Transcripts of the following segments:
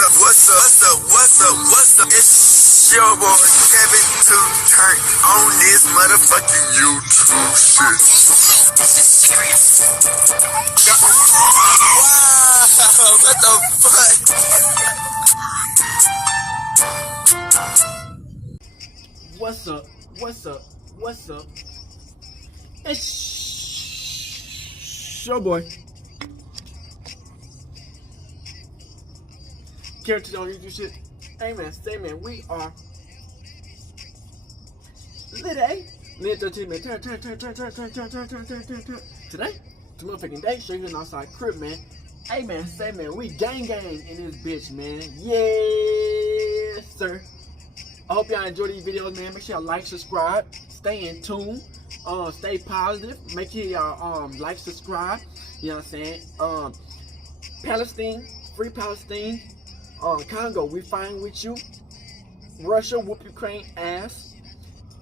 What's up? It's your boy Kevin Tooken on this motherfucking YouTube shit. This is serious. Wow, what the fuck? What's up? It's your boy. Characters on YouTube shit. Amen. Stay man. We are lit entertainment. Turn. Today, it's a motherfucking day. Shaking outside crib, man. Hey man, say man, we gang in this bitch, man. Yes, sir. I hope y'all enjoy these videos, man. Make sure y'all like, subscribe, stay in tune, stay positive. Make sure y'all like, subscribe. You know what I'm saying? Palestine, free Palestine. Congo, we fine with you. Russia, whoop Ukraine ass.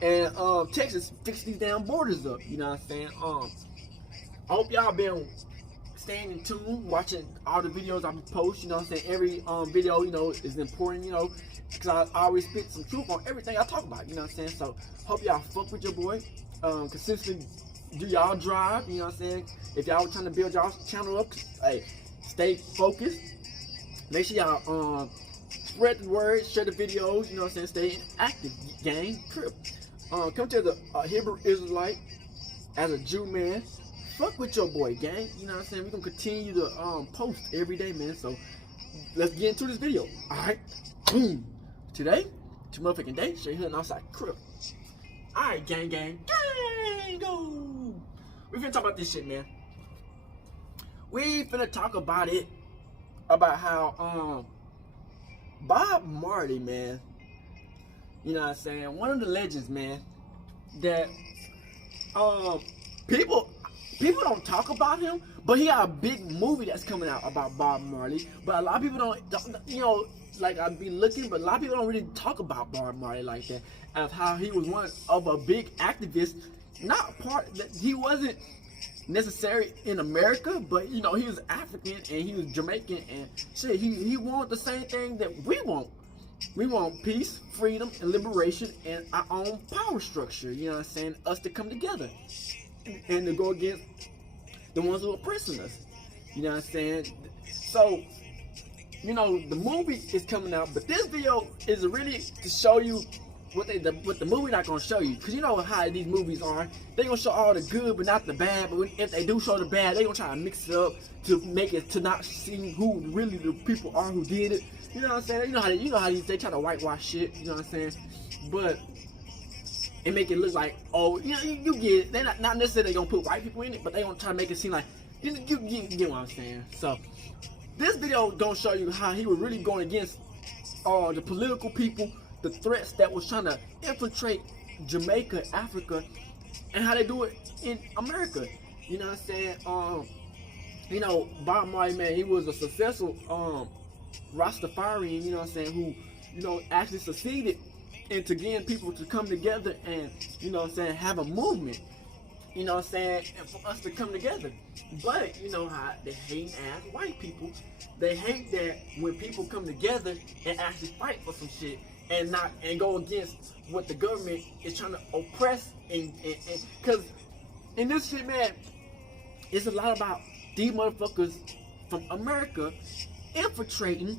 And Texas, fix these damn borders up. You know what I'm saying? I hope y'all been staying in tune, watching all the videos I post. You know what I'm saying? Every video, you know, is important. You know, because I always spit some truth on everything I talk about. You know what I'm saying? So hope y'all fuck with your boy. Consistently do y'all drive. You know what I'm saying? If y'all trying to build y'all channel up, hey, stay focused. Make sure y'all spread the word, share the videos, you know what I'm saying, stay active, gang, trip. Come to the Hebrew Israelite as a Jew, man. Fuck with your boy, gang. You know what I'm saying? We're gonna continue to post every day, man. So let's get into this video. Alright. Boom. Today, it's your motherfucking day. Straight hood outside crib. Alright, gang, go. We finna talk about this shit, man. We finna talk about it. About how Bob Marley, man, you know what I'm saying, one of the legends, man, that people don't talk about him, but he got a big movie that's coming out about Bob Marley. But a lot of people don't, you know, like I've been looking, but a lot of people don't really talk about Bob Marley like that, of how he was one of a big activist, not part that he wasn't necessary in America, but you know, he was African and he was Jamaican and shit, he wanted the same thing that we want. We want peace, freedom, and liberation and our own power structure, you know what I'm saying, us to come together and to go against the ones who are oppressing us, you know what I'm saying. So, you know, the movie is coming out, but this video is really to show you what the movie not gonna show you, because you know how these movies are. They gonna show all the good but not the bad. But if they do show the bad, they gonna try to mix it up to make it to not see who really the people are who did it. You know what I'm saying? You know how they try to whitewash shit. You know what I'm saying? But it make it look like, oh, you know, you get it. They not necessarily gonna put white people in it, but they gonna try to make it seem like you get what I'm saying. So this video gonna show you how he was really going against the political people, the threats that was trying to infiltrate Jamaica, Africa, and how they do it in America. You know what I'm saying? You know, Bob Marley, man, he was a successful Rastafarian, you know what I'm saying, who, you know, actually succeeded into getting people to come together and, you know what I'm saying, have a movement. You know what I'm saying, and for us to come together. But you know how they hate ass white people. They hate that when people come together and actually fight for some shit and go against what the government is trying to oppress and because in this shit, man, it's a lot about these motherfuckers from America infiltrating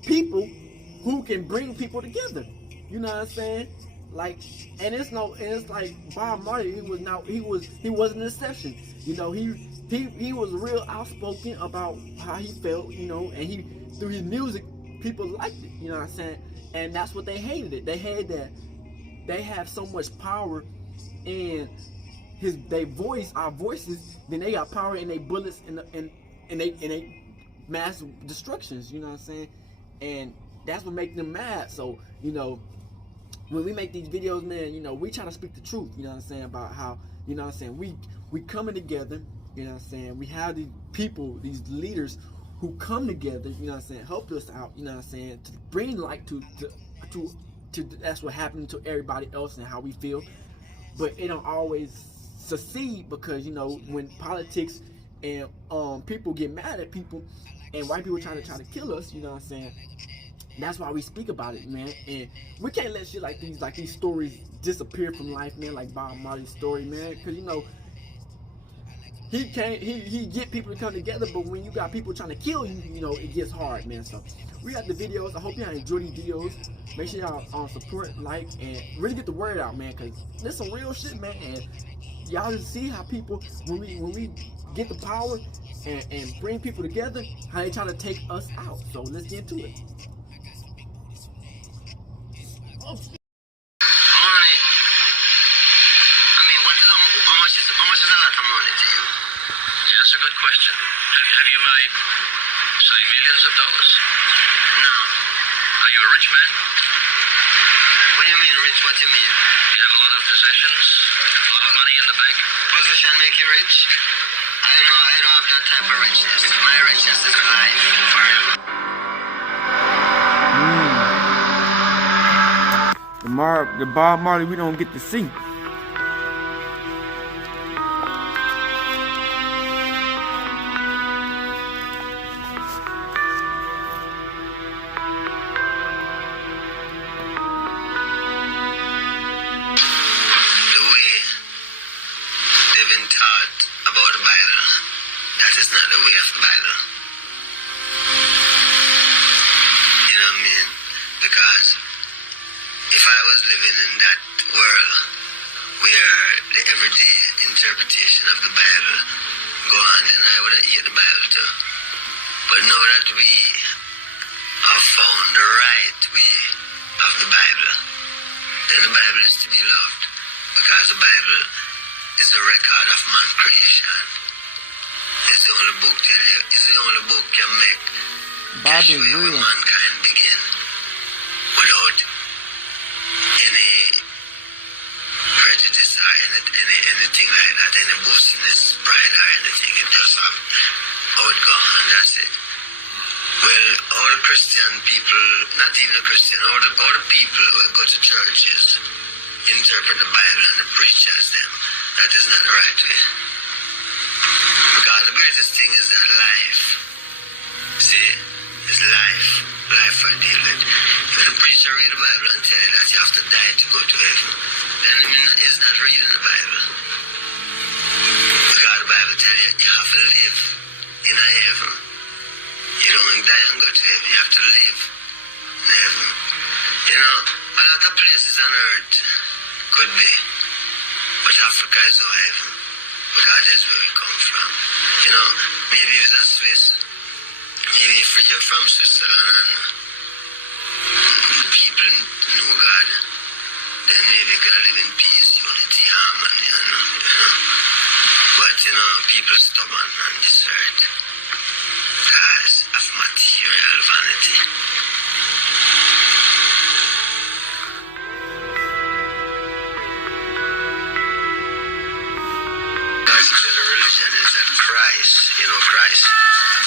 people who can bring people together. You know what I'm saying? Like, and it's like Bob Marley, he wasn't an exception. You know, he was real outspoken about how he felt, you know, and he, through his music, people liked it, you know what I'm saying? And that's what they hated it. They hated that they have so much power in our voices, then they got power in their bullets and they mass destructions, you know what I'm saying? And that's what makes them mad. So, you know, when we make these videos, man, you know, we try to speak the truth, you know what I'm saying, about how, you know what I'm saying, we coming together, you know what I'm saying, we have these people, these leaders who come together, you know what I'm saying, help us out, you know what I'm saying, to bring light to that's what happened to everybody else and how we feel. But it don't always succeed because, you know, when politics and people get mad at people, and white people try to kill us. You know what I'm saying? That's why we speak about it, man. And we can't let shit like these stories disappear from life, man. Like Bob Marley's story, man. Because you know, he get people to come together, but when you got people trying to kill you, you know, it gets hard, man. So we got the videos. I hope y'all enjoy these videos. Make sure y'all support, like, and really get the word out, man. Because this some real shit, man. And y'all just see how people, when we get the power and bring people together, how they try to take us out. So let's get into it. Money. I mean, how much is a lot of money to you? Yeah, that's a good question. Have you made, say, millions of dollars? No. Are you a rich man? What do you mean rich? What do you mean? You have a lot of possessions, a lot of money in the bank? Position make you rich? I don't have that type of richness. My richness is life forever. The Bob Marley we don't get to see. The way they've been taught about the Bible, that is not the way of the Bible. You know what I mean? Because if I was living in that world where the everyday interpretation of the Bible go on, then I would have eaten the Bible too. But now that we have found the right way of the Bible, then the Bible is to be loved, because the Bible is a record of man's creation. It's the only book tell you, it's the only book can make Bible is where real. mankind begin without any prejudice or anything like that, any boastiness, pride or anything. It just have how it go, and that's it. Well, all Christian people, not even the Christian, all the people who go to churches interpret the Bible and the preach as them. That is not the right way. Because the greatest thing is that life. See? It's life. Life I deal with. If the preacher read the Bible and tell you that you have to die to go to heaven, then he's not reading the Bible. Because the Bible tells you you have to live in a heaven. You don't die and go to heaven. You have to live in heaven. You know, a lot of places on earth could be, but Africa is our heaven. Because that's where we come from. You know, maybe if it's a Swiss, maybe if you're from Switzerland and people know God, then maybe you can live in peace, unity, harmony, you know. But, you know, people stubborn on this earth because of material vanity. Christ,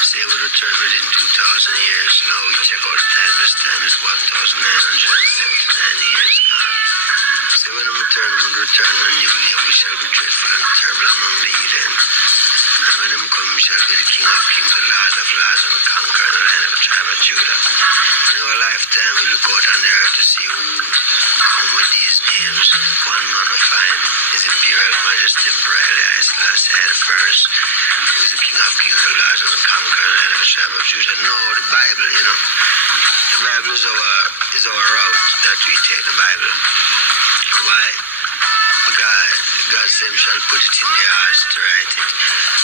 say we return within 2,000 years. Now we check out the time. This time is 1,979 years gone. So when we return on new name, we shall be dreadful and terrible among the heathen. And when him come, we shall be the King of kings, the Lord of lords, and the conqueror in the land of the tribe of Judah. In our lifetime, we look out on the earth to see who come with these names. One man we find is Imperial Majesty, Brightly Ice Last Head First. Who is the King of kings, the Lord of the conqueror in the land of the tribe of Judah. No, the Bible, you know. The Bible is our route that we take, the Bible. Why? Because God said he shall put it in their hearts to write it.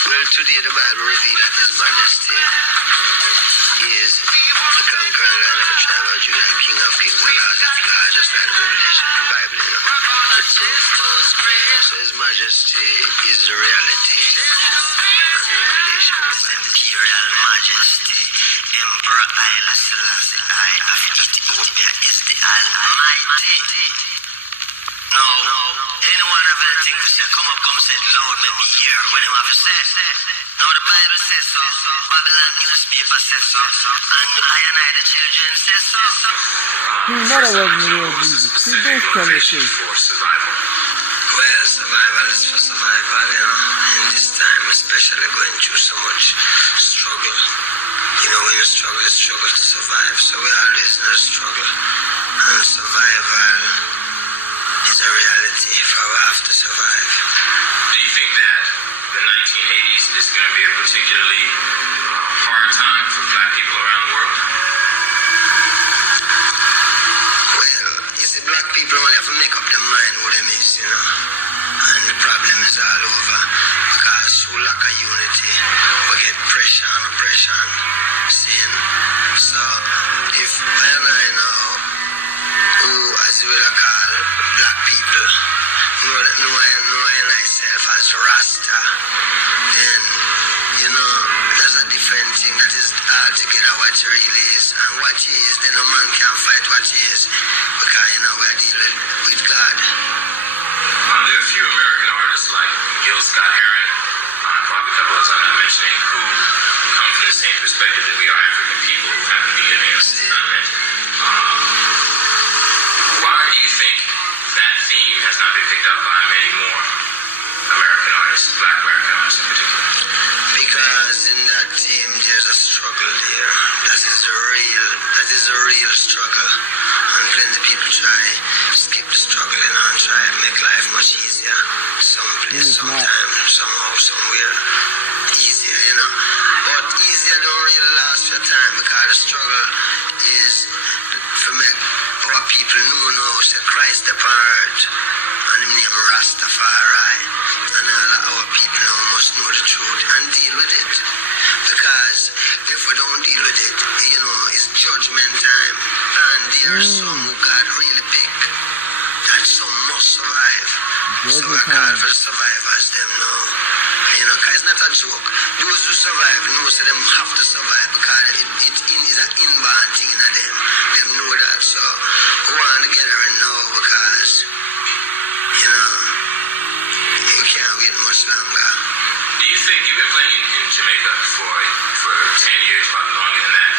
Well, today the Bible reveals that His Majesty is the conqueror and land of the tribe of Judah, King of kings, the Lord of lords, just like the Revelation of the Bible, you know. So His Majesty is the reality. And the Revelation is the Imperial Majesty. Emperor Haile Selassie I of Ethiopia is the Almighty. No, anyone have anything to say, come up, come say it loud, make me hear what them have to say. Now the Bible says so, Babylon newspaper says so, and I, the children, say so. You know that wasn't the real Jesus. He did tell the truth. Well, survival is for survival, you know. In this time, we especially going through so much struggle. You know, when you struggle to survive. So we always in a struggle. And survival is a reality for we have to survive. Do you think that the 1980s is going to be a particularly hard time for black people around the world? Well, you see, black people only have to make up their mind what they miss, you know. And the problem is all over. Because through lack of unity, we get pressure and oppression. Seeing? So, if I and I know who, as you will call, black people, know I myself as Rasta, then, you know, there's a different thing that is altogether what it really is. And what it is, then no man can fight what it is. Because, you know, we're dealing with God. There are a few American artists like Gil Scott-Heron, probably a couple of times I'm mentioning, who come from the same perspective that we are African people who happen to be living on this continent. Why do you think that theme has not been picked up by many more American artists, black American artists in particular? Because in that team there's a struggle there. That is a real struggle. And plenty people try to skip the struggle, you know, and try to make life much easier. Some place, sometime, somehow, somewhere. Easier, you know. But easier don't really last your time because the struggle is to make our people know say Christ upon earth. And him name Rastafari. And all of our people now must know the truth and deal with it. Because if we don't deal with it, you know, it's judgment time. And there are some who God really pick. That some must survive. So we call for the survivors them now. You know, because it's not a joke. Those who survive, most of them have to survive because it is an inborn thing in them. They know that. So we want to get her now because, you know, you can't wait much longer. Do you think you've been playing in Jamaica for 10 years, probably longer than that,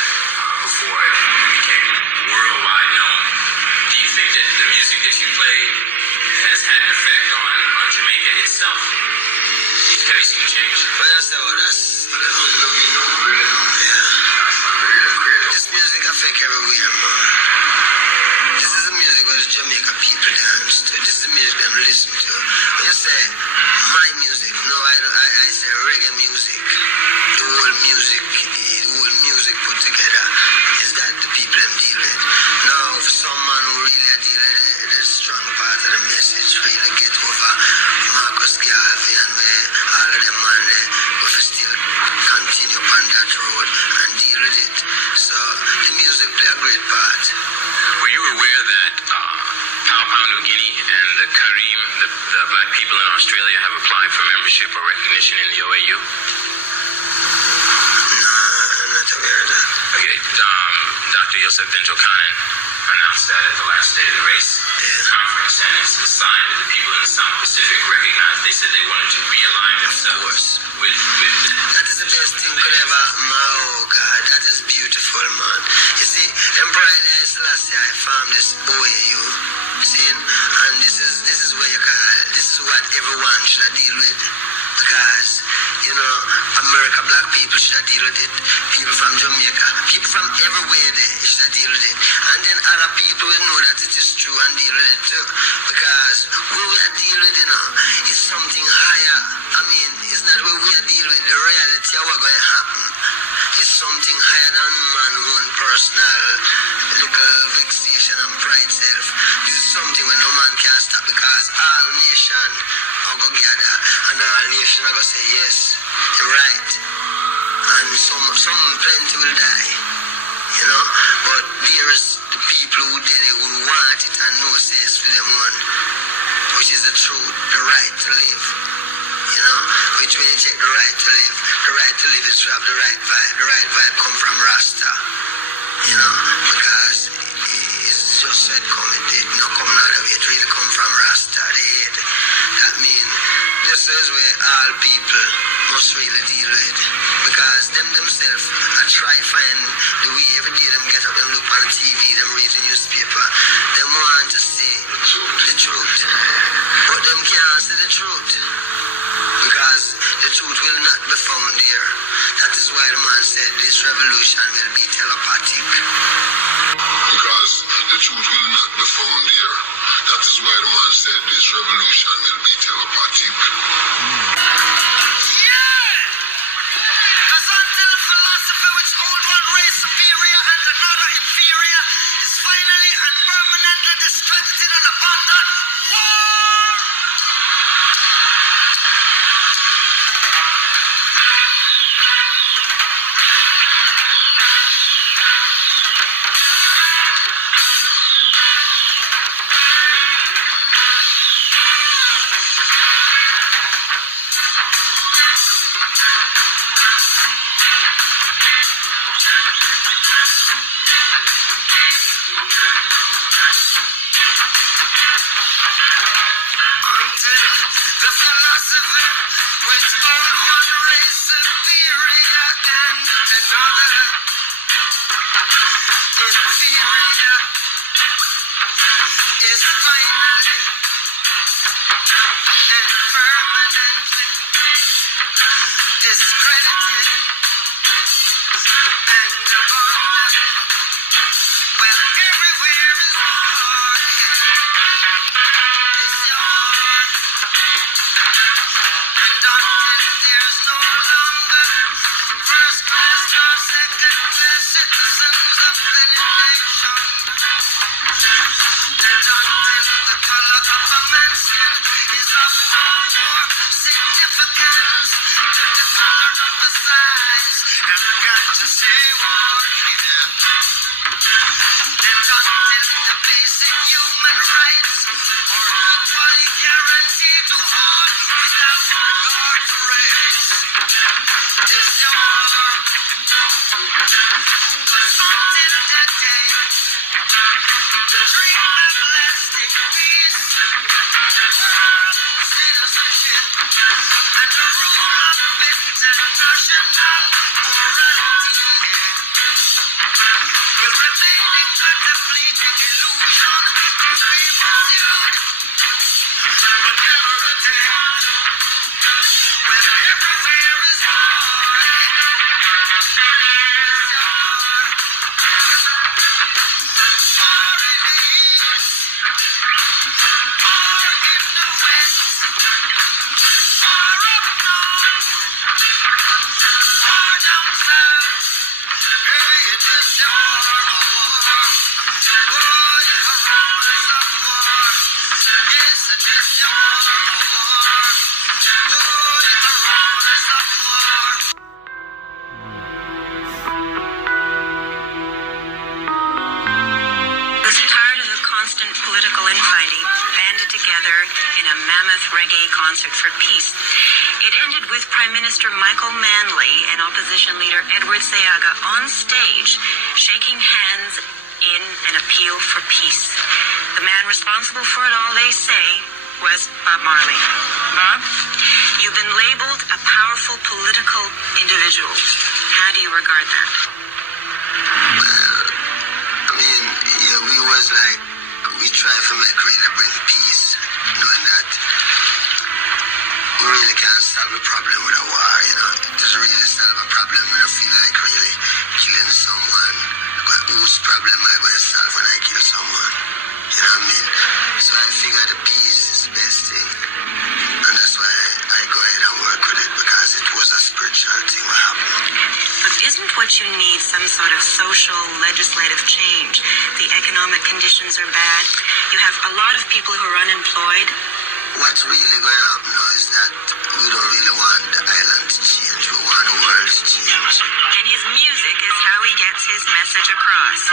before it became worldwide known? Do you think that the music that you play has had an effect on Jamaica itself? Have you seen a change? What else about us? Yeah. This music affects everywhere, man. This is the music where the Jamaican people dance to. This is the music them listen to. When you say my music, no, I say reggae music. The whole music put together is that the people them deal with. Now, for some man who really deal with the strong part of the message, really get over Marcus Garvey and all of them man there, we still continue on that road and deal with it. So the music play a great part. Were you aware that Papua New Guinea and the Karim, the black people in Australia, have applied for membership or recognition in the OAU? No, I'm not aware of that. Okay, Dr. Yosef Bento-Kanan announced that at the last day of the race conference, and it's a sign that the people in the South Pacific recognized. They said they wanted to realign themselves with that is the best thing could ever happen. Oh God, that is beautiful, man. You see, Emperor Haile Selassie I found this OAU, see, and this is where you call it. This is what everyone should deal with. Because, you know, America, black people should deal with it. People from Jamaica, people from everywhere there should deal with it. And then other people will know that it is true and deal with it too. Because what we are dealing with, you know, is something higher. I mean, it's not what we are dealing with. The reality of what's going to happen is something higher than man's own personal little vexation and pride self. This is something when no man can stop because all nation are going to gather and all nation are going to say yes, you're right. And some plenty will die, you know. But there is the people who did it who want it and know says for them one, which is the truth, the right to live. You know, which when you check the right to live is to have the right vibe. The right vibe come from Rasta, you know, because it's just said come, it not come out of it, it really come from Rasta, the head. That means this is where all people must really deal with. Because them themselves are try find the way every day them get up and look on TV, them read the newspaper, them want to see the truth. But them can't see the truth. Because the the truth will not be found here. That is why the man said this revolution will be telepathic. Because the truth will not be found here. That is why the man said this revolution will be telepathic. As until the philosophy which hold one race superior and another inferior is finally and permanently discredited and abandoned. War! The philosophy which hold one race superior and another inferior is finally and permanently discredited and abandoned. Well, everywhere is war. Is war. And until there's no longer first class or second class citizens of any nation, and until the color of a man's skin is of no more significance than the color of his eyes, I've got to say war here. And until the basic human rights are equally guaranteed to all without regard to race, this war. But until that day, the dream of lasting peace, world citizenship, and the rule of international morality will remain but a fleeting illusion to be pursued, but never attained. When everywhere is war, is war. War in the east, war in the west, war up north, war down south. Hey, it is war, a war. Boy, a rumors of war. Yes, it is war, a war. Boy, a rumors of war. Was tired of the constant political infighting, banded together in a mammoth reggae concert for peace. It ended with Prime Minister Michael Manley and opposition leader Edward Seaga on stage, shaking hands in an appeal for peace. The man responsible for it all, they say, was Bob Marley. Bob, you've been labeled a powerful political individual. How do you regard that? I mean, yeah, we try to make really bring peace, knowing that we really can't solve a problem with a war, you know. It doesn't really solve a problem when I feel like really killing someone. But whose problem am I going to solve when I kill someone? You know what I mean? So I figure the peace is the best thing. And that's why I go ahead and work with it, because it was a spiritual thing what happened. But isn't what you need some sort of social, legislative change? The economic conditions are bad. You have a lot of people who are unemployed. What's really going to happen now is that we don't really want the island to change. We want the world to change. And his music is how he gets his message across.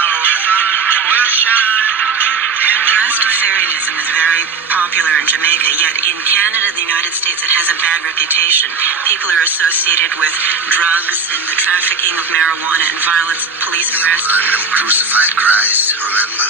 Rastafarianism is very popular in Jamaica, yet in Canada, the United States, it has a bad reputation. People are associated with drugs and the trafficking of marijuana and violence, police arrests. And them crucified Christ, remember?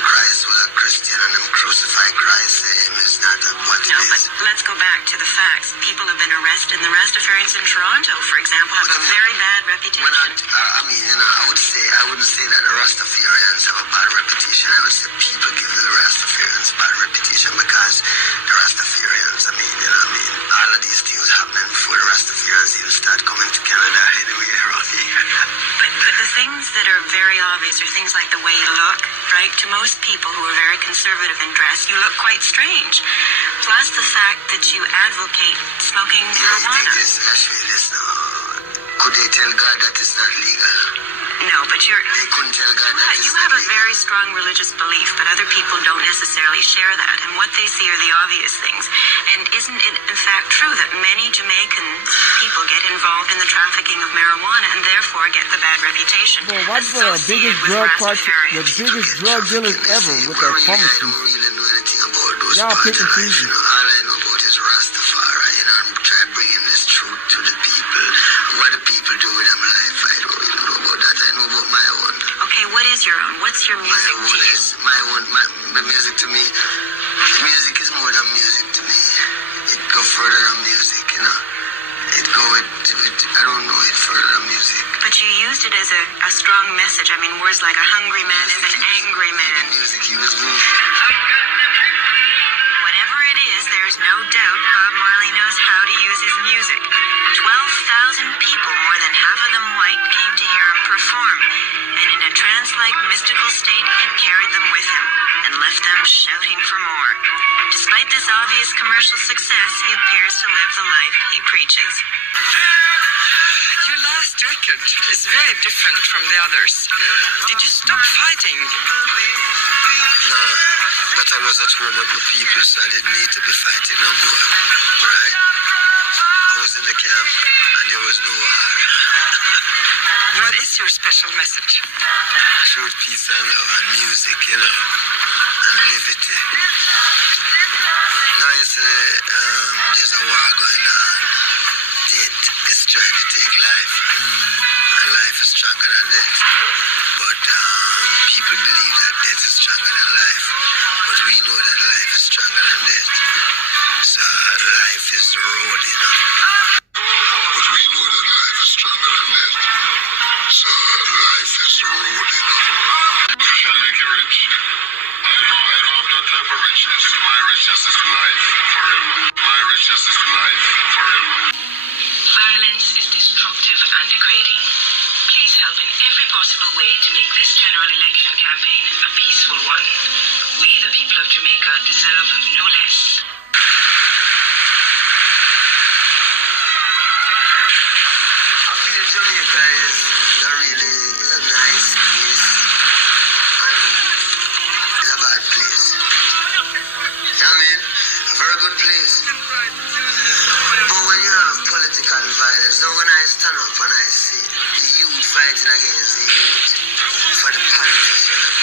Christ was a Christian and them crucified Christ. Him is not what No, it but is. let's go back to the facts. People have been arrested, and the Rastafarians in Toronto, for example, have a very bad reputation. I mean, you know, I wouldn't say that the Rastafarians have a bad reputation. I would say people give the Rastafarians a bad reputation because the Rastafarians, I mean, you know what I mean? All of these things happening before the Rastafarians things that are very obvious are things like the way you look, right? To most people who are very conservative in dress, you look quite strange. Plus the fact that you advocate smoking Yeah, you marijuana. think this, actually, this, could they tell God that it's not legal? No, but They couldn't tell God that it's you not have a legal. very strong religious belief, but other people don't necessarily share that. And what they see are the obvious things. And isn't it in fact true that many Jamaican people get involved in the trafficking of marijuana and therefore get the bad reputation? Bro, what's the biggest drug the biggest drug dealers ever with their I pharmacy? don't really know anything about those Y'all parts pick and of life, choose. you know. All I know about is Rastafari, you know, and try bringing this truth to the people. What the people do with them life, I don't really know about that. I know about my own. Okay, what is your own? What's your music My to own you? is, my music to me, the music is more than music to me. It go further than music, you know. It go I don't know it further than music. But you used it as a strong message. I mean, words like a hungry man is an angry man. The music he was doing. Whatever it is, there's no doubt Bob Marley knows how to use his music. 12,000 people, more than half of them white, came to hear him perform. And in a trance-like mystical state, he carried them with him and left them shouting for more. Despite this obvious commercial success, he appears to live the life he preaches. Your last record is very different from the others. Did you stop fighting? No, but I was at home with my people, so I didn't need to be fighting no more, right? I was in the camp, and there was no war. What is your special message? Showed peace and love and music, you know, and liberty. Now, yesterday, there's a war going on. Death is trying to take life, and life is stronger than death. But people believe that death is stronger than life, but we know that life is stronger than death. So life is the road, you know. But we know that life is stronger than death. So life is the road, you know. If you shall make you rich, I don't have that type of richness. My richness is life forever. My richness is life forever. Violence is destructive and degrading. Please help in every possible way to make this general election campaign a peaceful one. We, the people of Jamaica, deserve no less. I feel Jamaica is a nice place, and it's a bad place. You know what I mean? A very good place. But when you have political violence, now when I stand up and I see the youth fighting against the youth for the politicians,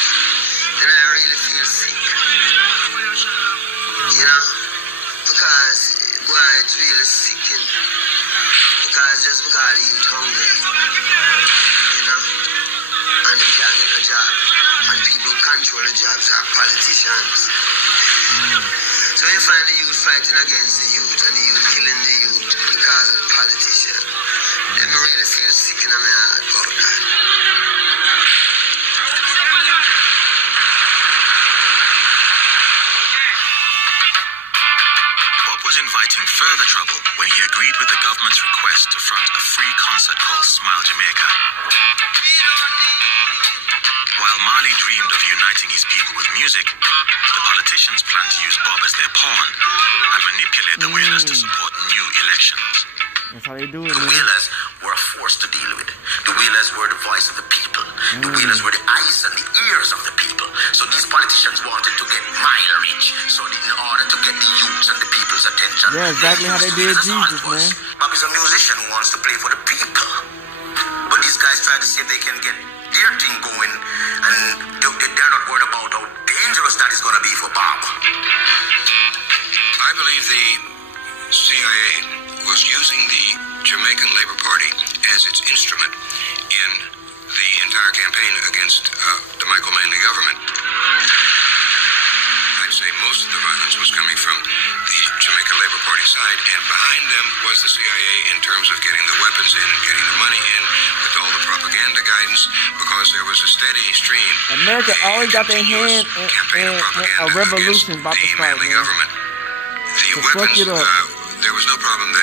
then I really feel sick. You know? Because, boy, it's really sickening. Because just because the youth hungry, you know, and they can't get a job, and people who control the jobs are politicians. So you find the youth fighting against the youth, and the youth killing the youth because of the politician. Then I really feel sick in my heart about that. Bob was inviting further trouble when he agreed with the government's request to front a free concert called Smile Jamaica. While Marley dreamed of uniting his people with music, the politicians planned to use Bob as their pawn and manipulate the Whalers to support new elections. That's how they do it, The man. Whalers were a force to deal with. The Whalers were the voice of the people. The Whalers were the eyes and the ears of the people. So these politicians wanted to get mile rich. So in order to get the youths and the people's attention, Yeah, exactly how they did used Whalers as Jesus, altars. man. Bob is a musician who wants to play for the people. But these guys try to see if they can get their thing going, and they're not worried about how dangerous that is going to be for Bob. I believe the CIA was using the Jamaican Labour Party as its instrument in the entire campaign against the Michael Manley government. I'd say most of the violence was coming from the Jamaica Labour Party side, and behind them was the CIA in terms of getting the weapons in, getting the money in, with all the propaganda guidance, because there was a steady stream. America always got their hand campaign of in propaganda a revolution against about to the start, Manley man. government. The To fuck weapons, it up. there was no problem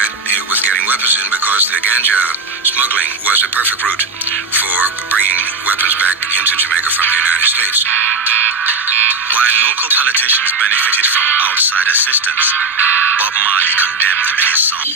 with getting weapons in because the ganja smuggling was a perfect route for bringing weapons back into Jamaica from the United States. While local politicians benefited from outside assistance, Bob Marley condemned them in his song.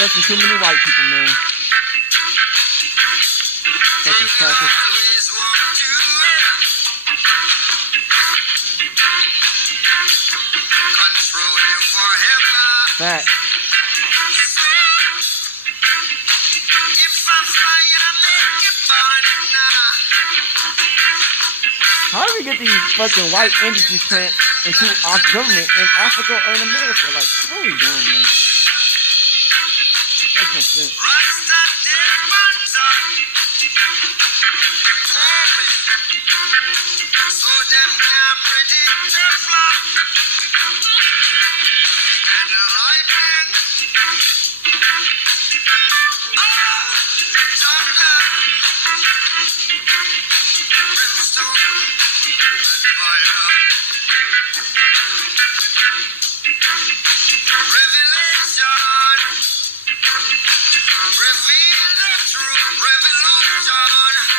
Trusting too many white people, man. Fucking crackers. Fact. How do we get these fucking white industry plants into our government in Africa or in America? Like, what are we doing, man? That's no sense.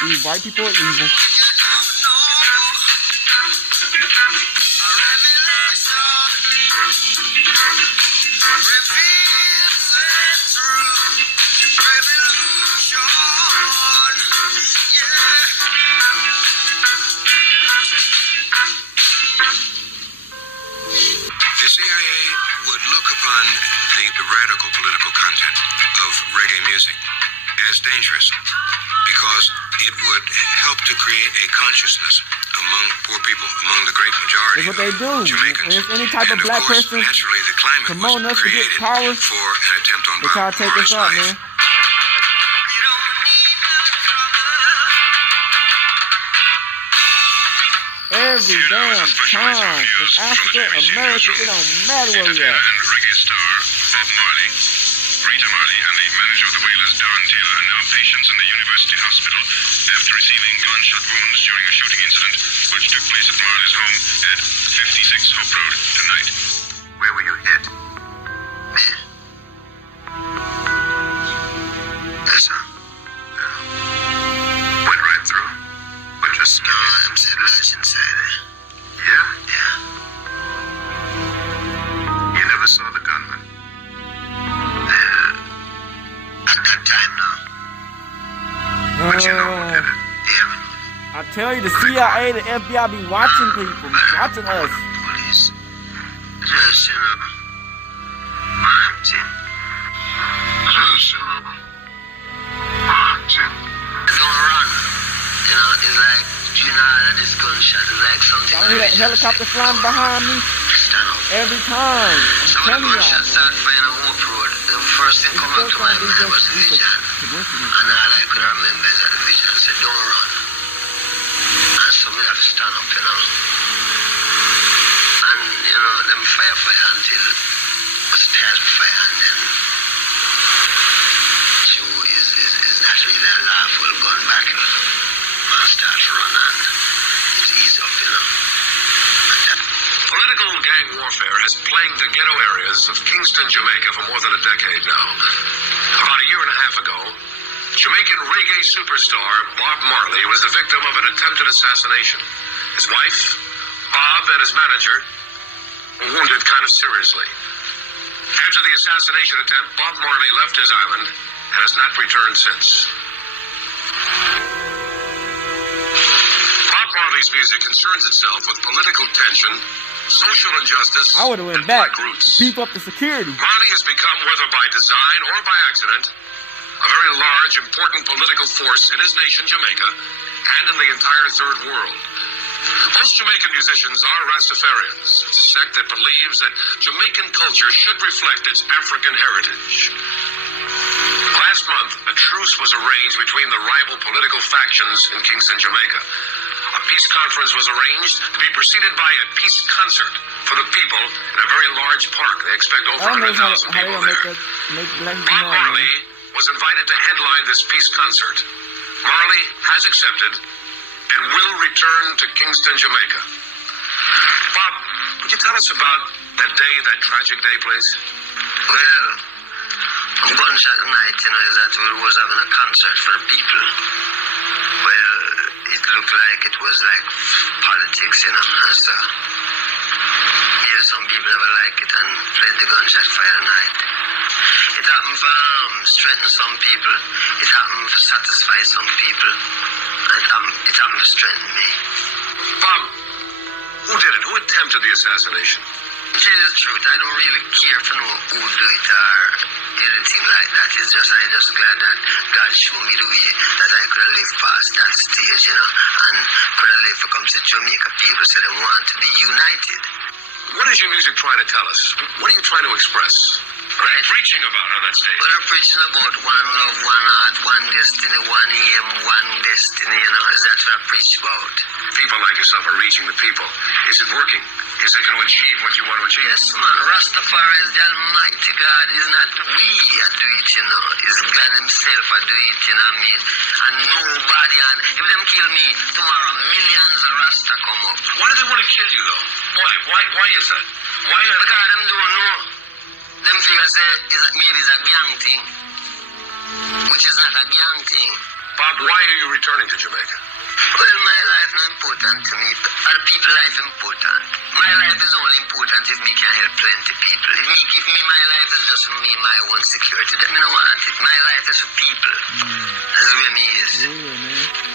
These white people are evil. The CIA would look upon the radical political content of reggae music as dangerous because it would help to create a consciousness among poor people, among the great majority That's what they do. of Jamaicans. When there's any type of black course, person naturally, the climate promoting was us to get created power, for an attempt on they try to take us out, man. Every damn time in Africa, America, it don't matter where we are. Reggae star Bob Marley, Rita Marley, and the manager of the Wailers, Don Taylor, are now patients in the University Hospital after receiving gunshot wounds during a shooting incident which took place at Marley's home at 56 Hope Road tonight. Where were you hit? Me? Yes, sir. Went right through? But just no, I'm said lodge inside there. Yeah? Yeah. You never saw the gunman? At that time, no. But you know who did it? Yeah. I tell you, the CIA, the FBI be watching people, watching us. Police. Just, you know, Martin. Just, you know, Martin. It's gonna run. You know, it's like, you know, that this gunshot is like something. Y'all hear that helicopter flying behind me? Stand up. Every time. I'm So when telling the gunshot y'all, started flying on Hope Road, the first thing come back to my mind was the vision. And all I could remember is that the vision said, don't run. And so me have to stand up, you know. And, you know, them fire until it was tired of fire, and then Jew is not really a lawful gun battle. Man start to run and it's easy up, you know. Political gang warfare has plagued the ghetto areas of Kingston, Jamaica for more than a decade now. About a year and a half ago, Jamaican reggae superstar Bob Marley was the victim of an attempted assassination. His wife, Bob, and his manager were wounded kind of seriously. After the assassination attempt, Bob Marley left his island and has not returned since. Bob Marley's music concerns itself with political tension, social injustice, I would have went and back, black roots. beef up the security. Marley has become, whether by design or by accident, a very large, important political force in his nation, Jamaica, and in the entire Third World. Most Jamaican musicians are Rastafarians. It's a sect that believes that Jamaican culture should reflect its African heritage. Last month, a truce was arranged between the rival political factions in Kingston, Jamaica. A peace conference was arranged to be preceded by a peace concert for the people in a very large park. They expect over 100,000 people there. Bob Marley was invited to headline this peace concert. Marley has accepted and will return to Kingston, Jamaica. Bob, would you tell us about that day, that tragic day, please? Well, gunshot night, you know, is that we was having a concert for the people. Well, it looked like it was like politics, you know, and so yeah, some people never like it and played the gunshot fire night. It happened for straighten some people, it happened for satisfy some people, and it happened to strengthen me. Bob, who did it? Who attempted the assassination? To tell you the truth, I don't really care for no who do it or anything like that. It's just I'm just glad that God showed me the way that I could have lived past that stage, you know, and could have lived to come to Jamaica people so they want to be united. What is your music trying to tell us? What are you trying to express? What are you preaching about on that stage? Well, I'm preaching about one love, one heart, one destiny, one aim, one destiny, you know. Is that what I preach about? People like yourself are reaching the people. Is it working? Is it going to achieve what you want to achieve? Yes, man. Rastafari is the Almighty God. It's not we that do it, you know. It's God himself that do it, you know what I mean? And nobody, and if them kill me, tomorrow millions of Rasta come up. Why do they want to kill you, though? Why is that? Why? Because them don't know. Them figure say maybe it's a gang thing, which is not a gang thing. Bob, why are you returning to Jamaica? Well, my life not important to me. Other people's life important. My life is only important if me can help plenty people. If my life is just for me, my own security, then me don't want it. My life is for people. That's the way me is.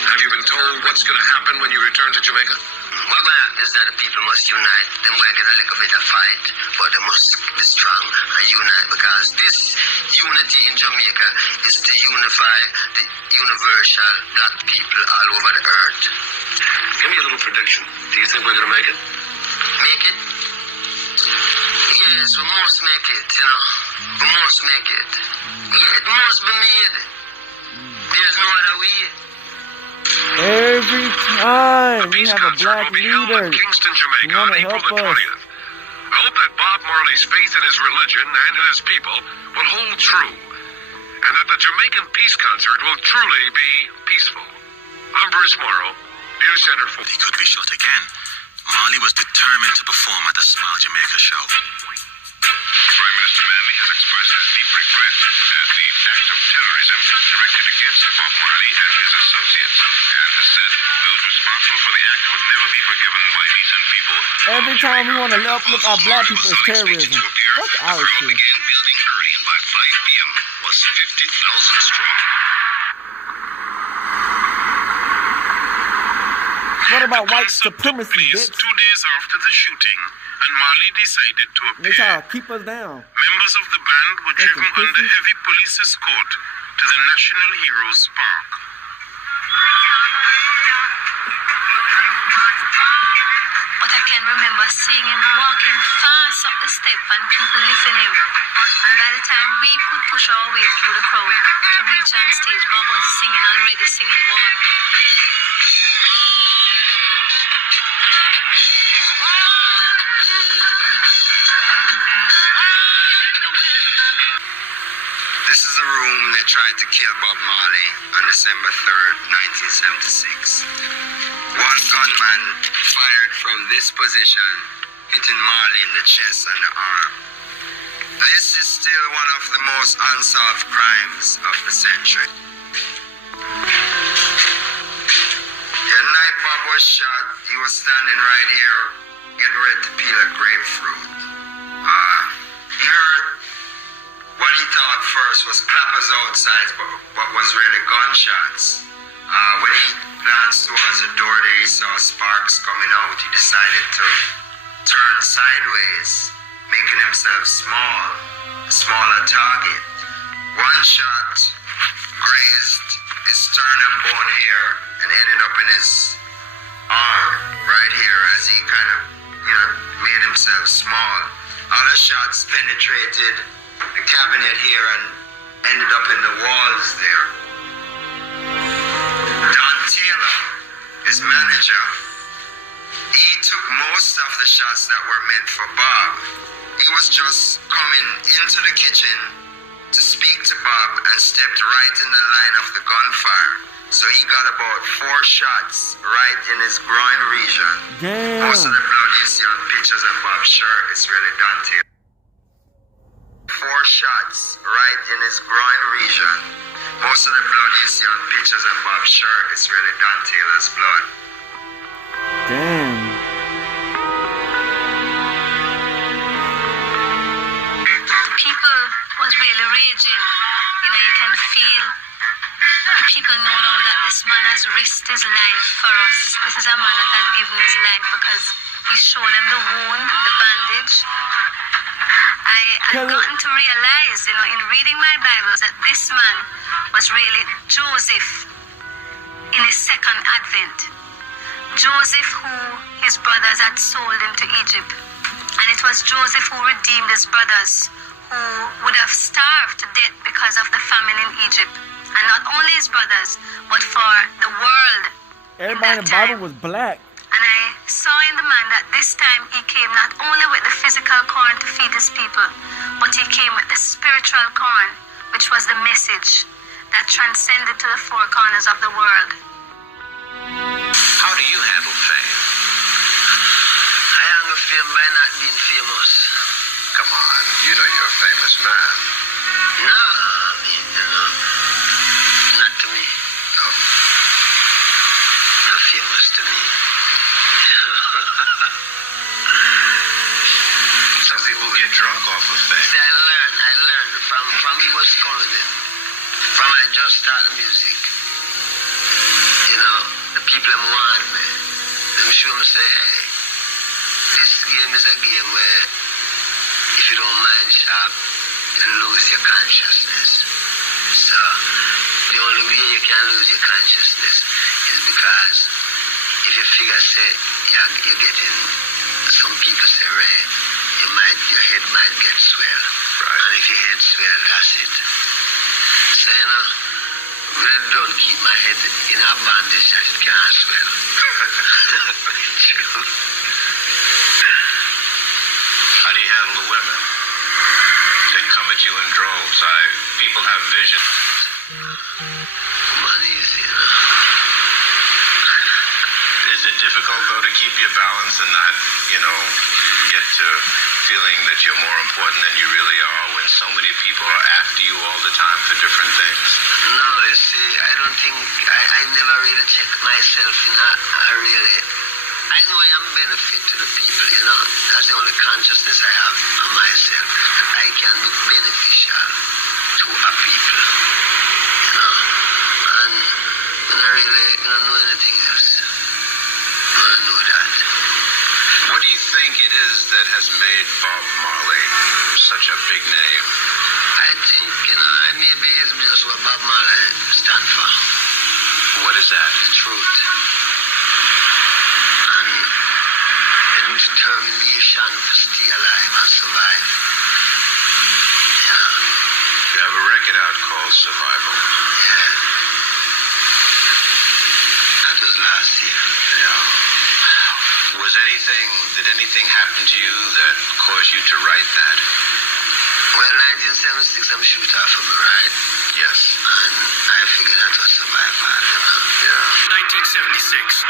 Have you been told what's going to happen when you return to Jamaica? What going to happen is that the people must unite. Them going to get a little bit of fight, but they must be strong and unite, because this unity in Jamaica is to unify the universal black people all over the earth. Give me a little prediction. Do you think we're going to make it? Make it? Yes, we must make it, you know. We must make it. Yeah, it must be made. There's no other way. Every time we have a black leader, Kingston, you Jamaica, want on to April help the us. 20th. I hope that Bob Marley's faith in his religion and in his people will hold true, and that the Jamaican peace concert will truly be peaceful. I'm Bruce Morrow, News Center for... He could be shot again. Marley was determined to perform at the Smile Jamaica show. Prime Minister Manley has expressed his deep regret at the act of terrorism directed against Bob Marley and his associates, and has said those responsible for the act would never be forgiven by decent people. Every time we want to uplift our black people, it's terrorism. Fuck our The crowd shit. began building early, and by 5 p.m. was 50,000 strong. What about The white concert supremacy, took place bitch? 2 days after the shooting, and Marley decided to They appear. try to keep us down. Members of the band were Fucking driven under pussies. heavy police escort to the National Heroes Park. But I I can remember seeing him walking fast up the step and people lifting him. And by the time we could push our way through the crowd to reach on stage, Bob was singing already, singing war. This is the room they tried to kill Bob Marley on December 3rd, 1976. One gunman fired from this position, hitting Marley in the chest and the arm. This is still one of the most unsolved crimes of the century. The night Bob was shot, he was standing right here, getting ready to peel a grapefruit. He heard what he thought first was clappers outside, but what was really gunshots. When he glanced towards the door there, he saw sparks coming out. He decided to turn sideways, making himself small, a smaller target. One shot grazed his sternum bone here and ended up in his arm right here as he kind of, made himself small. Other shots penetrated the cabinet here and ended up in the walls there. Don Taylor, his manager, he took most of the shots that were meant for Bob. He was just coming into the kitchen to speak to Bob and stepped right in the line of the gunfire. So he got about 4 shots right in his groin region. Damn. Most of the blood you see on pictures on Bob's shirt is really Don Taylor. 4 shots right in his groin region. Most of the blood you see on pictures on Bob's shirt is really Don Taylor's blood. Damn. People was really raging. You can feel the people know now that this man has risked his life for us. This is a man that had given his life because he showed them the wound, the bandage. I've gotten to realize, in reading my Bibles, that this man was really Joseph in his second advent. Joseph who his brothers had sold into Egypt. And it was Joseph who redeemed his brothers who would have starved to death because of the famine in Egypt. And not only his brothers, but for the world. Everybody in the Bible was black. And I saw in the man that this time he came not only with the physical corn to feed his people, but he came with the spiritual corn, which was the message that transcended to the 4 corners of the world. How do you handle fame? I handle fame by not being famous. Come on, you know you're a famous man. No, I mean, not to me. No? Not famous to me. Some people get drunk off of fame. See, I learned from he was coming in. From I just started music. The people them want me. Them show me say, hey, this game is a game where if you don't mind sharp, you lose your consciousness. So the only way you can lose your consciousness is because if you figure say you're getting, some people say red, your head might get swell. Right. And if your head swell, that's it. So really don't keep my head in a bandage that it can't swell. True. How do you handle the women? They come at you in droves. People have vision. Money's, Is it difficult, though, to keep your balance and not, get to feeling that you're more important than you really are when so many people are after you all the time for different things? No, you see, I don't think, I never really check myself, I know I am benefit to the people, That's the only consciousness I have of myself, that I can be beneficial to a people, And I don't really know anything else. I know that. What do you think it is that has made Bob Marley such a big name? I think, maybe it's just what Bob Marley stands for. What is that? The truth. And it determination to stay alive and survive. You know? You have a record out called Survival. Yeah. That was last year. Yeah. Did anything happen to you that caused you to write that? Well, 1976, I'm shoot off of me, right? Yes. And I figured that was survival, you know? Yeah. 1976.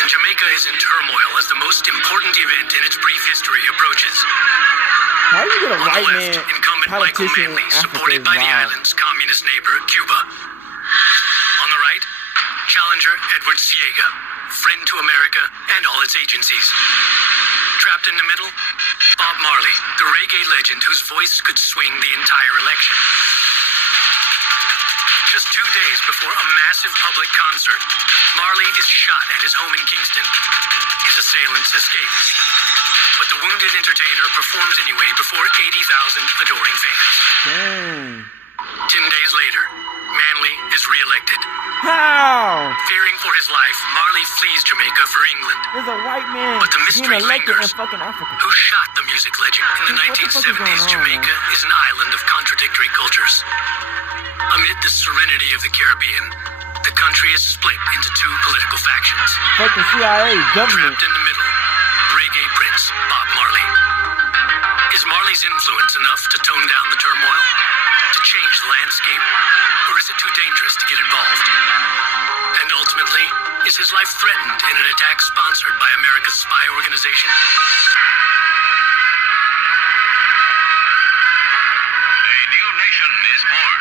And Jamaica is in turmoil as the most important event in its brief history approaches. How do you get a On the white left, man incumbent Michael politician Manley, in supported Africa by is the wild? island's communist neighbor, Cuba. On the right, challenger Edward Siega, friend to America and all its agencies. Trapped in the middle, Bob Marley, the reggae legend whose voice could swing the entire election. Just 2 days before a massive public concert, Marley is shot at his home in Kingston. His assailants escape. But the wounded entertainer performs anyway before 80,000 adoring fans. Dang. 10 days later, Manley is re-elected. How? Fearing for his life, Marley flees Jamaica for England. There's a white man But the being mystery elected in lingers. fucking Africa. Who shot the music legend? In the What the fuck is 1970s, going on, Jamaica man? is an island of contradictory cultures. Amid the serenity of the Caribbean, the country is split into two political factions. Fucking CIA government. Trapped in the middle, reggae prince Bob Marley. Is Marley's influence enough to tone down the turmoil? To change the landscape? Or is it too dangerous to get involved? And ultimately, is his life threatened in an attack sponsored by America's spy organization? A new nation is born.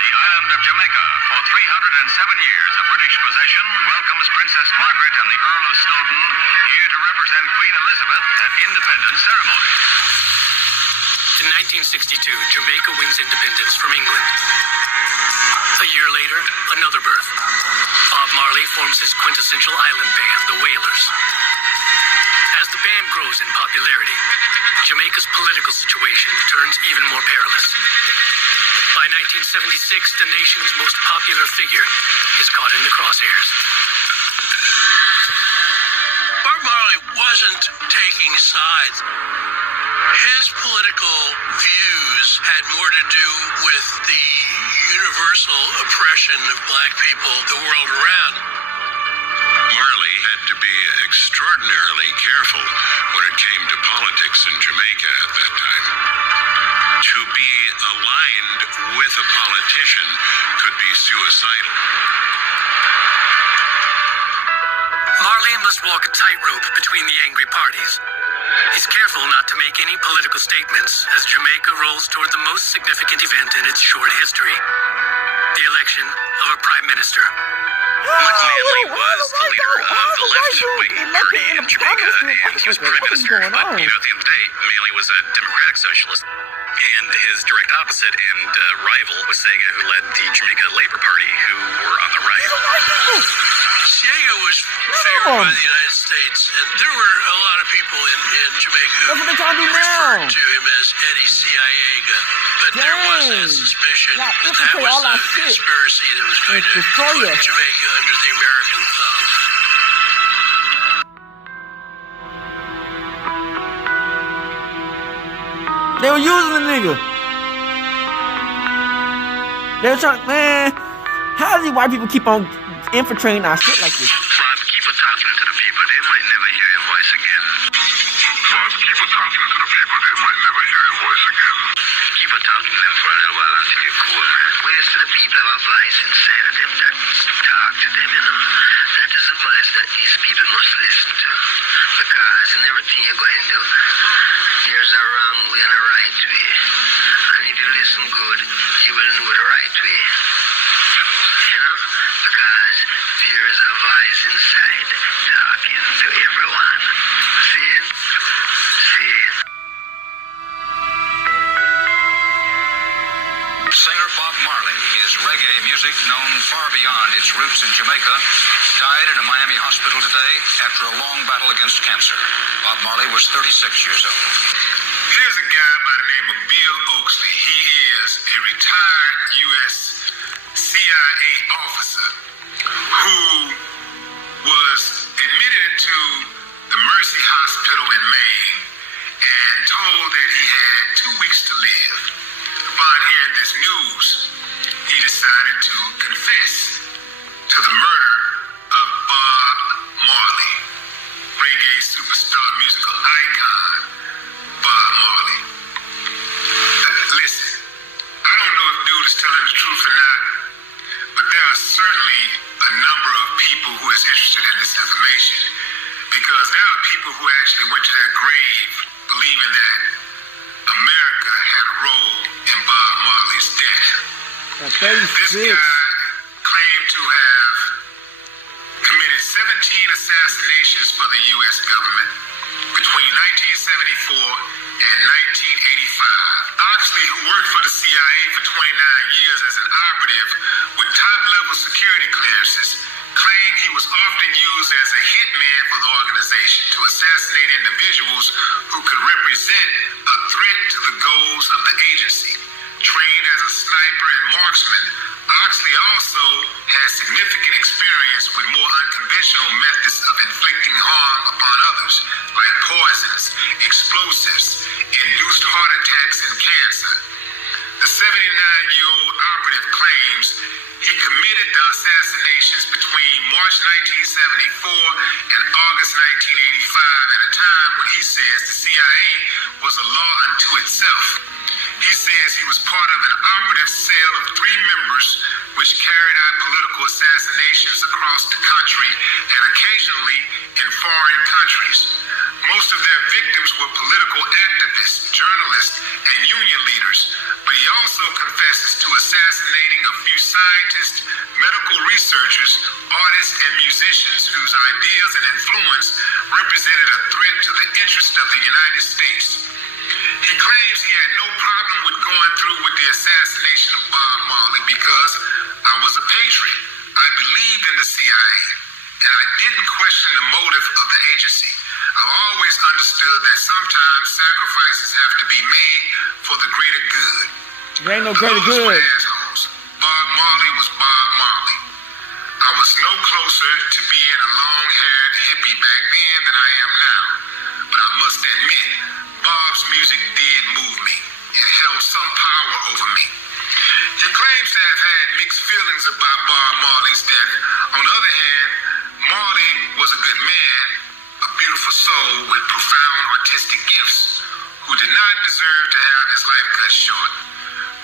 The island of Jamaica, for 307 years a British possession, welcomes Princess Margaret and the Earl of Snowdon here to represent Queen Elizabeth at independence ceremony. In 1962, Jamaica wins independence from England. A year later, another birth. Bob Marley forms his quintessential island band, the Wailers. As the band grows in popularity, Jamaica's political situation turns even more perilous. By 1976, the nation's most popular figure is caught in the crosshairs. Bob Marley wasn't taking sides. His political views had more to do with the universal oppression of black people the world around. Marley had to be extraordinarily careful when it came to politics in Jamaica at that time. To be aligned with a politician could be suicidal. Marley must walk a tightrope between the angry parties. He's careful not to make any political statements as Jamaica rolls toward the most significant event in its short history, the election of a prime minister. Manley was the leader of the left-wing party in Jamaica, and he was prime minister. But, at the end of the day, Manley was a democratic socialist. And his direct opposite and rival was Sega, who led the Jamaica Labor Party, who were on the right. Siega was favored by the United States, and there were a lot of people in Jamaica That's what they're trying to do referred now. to him as Eddie Siega. But there was that suspicion Yeah, that infiltrate was all our a shit. conspiracy that was going to destroy put us. Jamaica under the American thumb. They were using the nigga. They were trying, man. How do these white people keep on infiltrating our shit like this? Bob, keep on talking to the people. They might never hear your voice again. Bob, keep on talking to the people. They might never hear your voice again. Keep on talking to them for a little while until you're cool, man. Where's to the people have a voice inside of them that talk to them, you know? That is a voice that these people must listen to. Because in everything you're going to do, there's a wrong way and a right way. And if you listen good, you will know the right way. You know? Because there is a voice inside talking to everyone. See it? See it? Singer Bob Marley, his reggae music known far beyond its roots in Jamaica, died in a Miami hospital today after a long battle against cancer. Bob Marley was 36 years old. Here's a guy by the name of Bill Oaksley. He is a retired U.S. CIA officer who was admitted to the the Mercy Hospital in Maine and told that he had 2 weeks to live. Upon hearing this news, he decided to confess to the murder of Bob Marley, reggae superstar, musical icon, Bob Marley. Listen, I don't know if dude is telling the truth or not, but there are certainly a number of people who is interested in this information, because there are people who actually went to their grave believing that America had a role in Bob Marley's death. This guy claimed to have committed 17 assassinations for the U.S. government between 1974 and 1985. Oxley, who worked for the CIA for 29 years as an operative with top-level security clearances, claimed he was often used as a hitman for the organization to assassinate individuals who could represent a threat to the goals of the agency. Trained as a sniper and marksman, Oxley also has significant experience with more unconventional methods of inflicting harm upon others, like poisons, explosives, induced heart attacks, and cancer. The 79-year-old operative claims he committed the assassinations between March 1974 and August 1985 at a time when he says the CIA was a law unto itself. He says he was part of an operative cell of 3 members which carried out political assassinations across the country and occasionally in foreign countries. Most of their victims were political activists, journalists, and union leaders, but he also confesses to assassinating a few scientists, medical researchers, artists, and musicians whose ideas and influence represented a threat to the interest of the United States. He claims he had no problem with going through with the assassination of Bob Marley because I was a patriot. I believed in the CIA, and I didn't question the motive of the agency. I've always understood that sometimes sacrifices have to be made for the greater good. There ain't no greater good. Assholes. Bob Marley was Bob Marley. I was no closer to being a long-haired hippie back then than I am now. But I must admit, Bob's music did move me. It held some power over me. He claims to have had mixed feelings about Bob Marley's death. On the other hand, Marley was a good man, a beautiful soul with profound artistic gifts, who did not deserve to have his life cut short.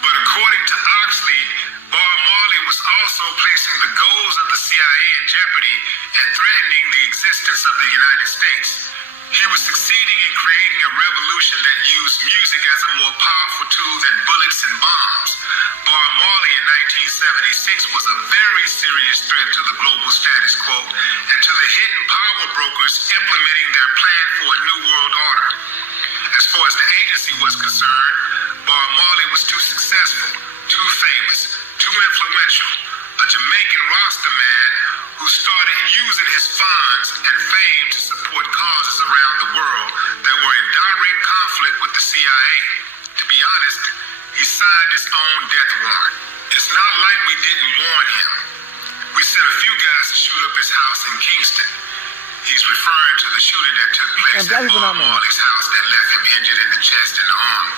But according to Oxley, Bob Marley was also placing the goals of the CIA in jeopardy and threatening the existence of the United States. He was succeeding in creating a revolution that used music as a more powerful tool than bullets and bombs. Bob Marley in 1976 was a very serious threat to the global status quo and to the hidden power brokers implementing their plan for a new world order. As far as the agency was concerned, Bob Marley was too successful, too famous, too influential, a Jamaican Rasta man who started using his funds and fame to support causes around the world that were in direct conflict with the CIA. To be honest, he signed his own death warrant. It's not like we didn't warn him. We sent a few guys to shoot up his house in Kingston. He's referring to the shooting that took place at Bob Marley's house that left him injured in the chest and the arm.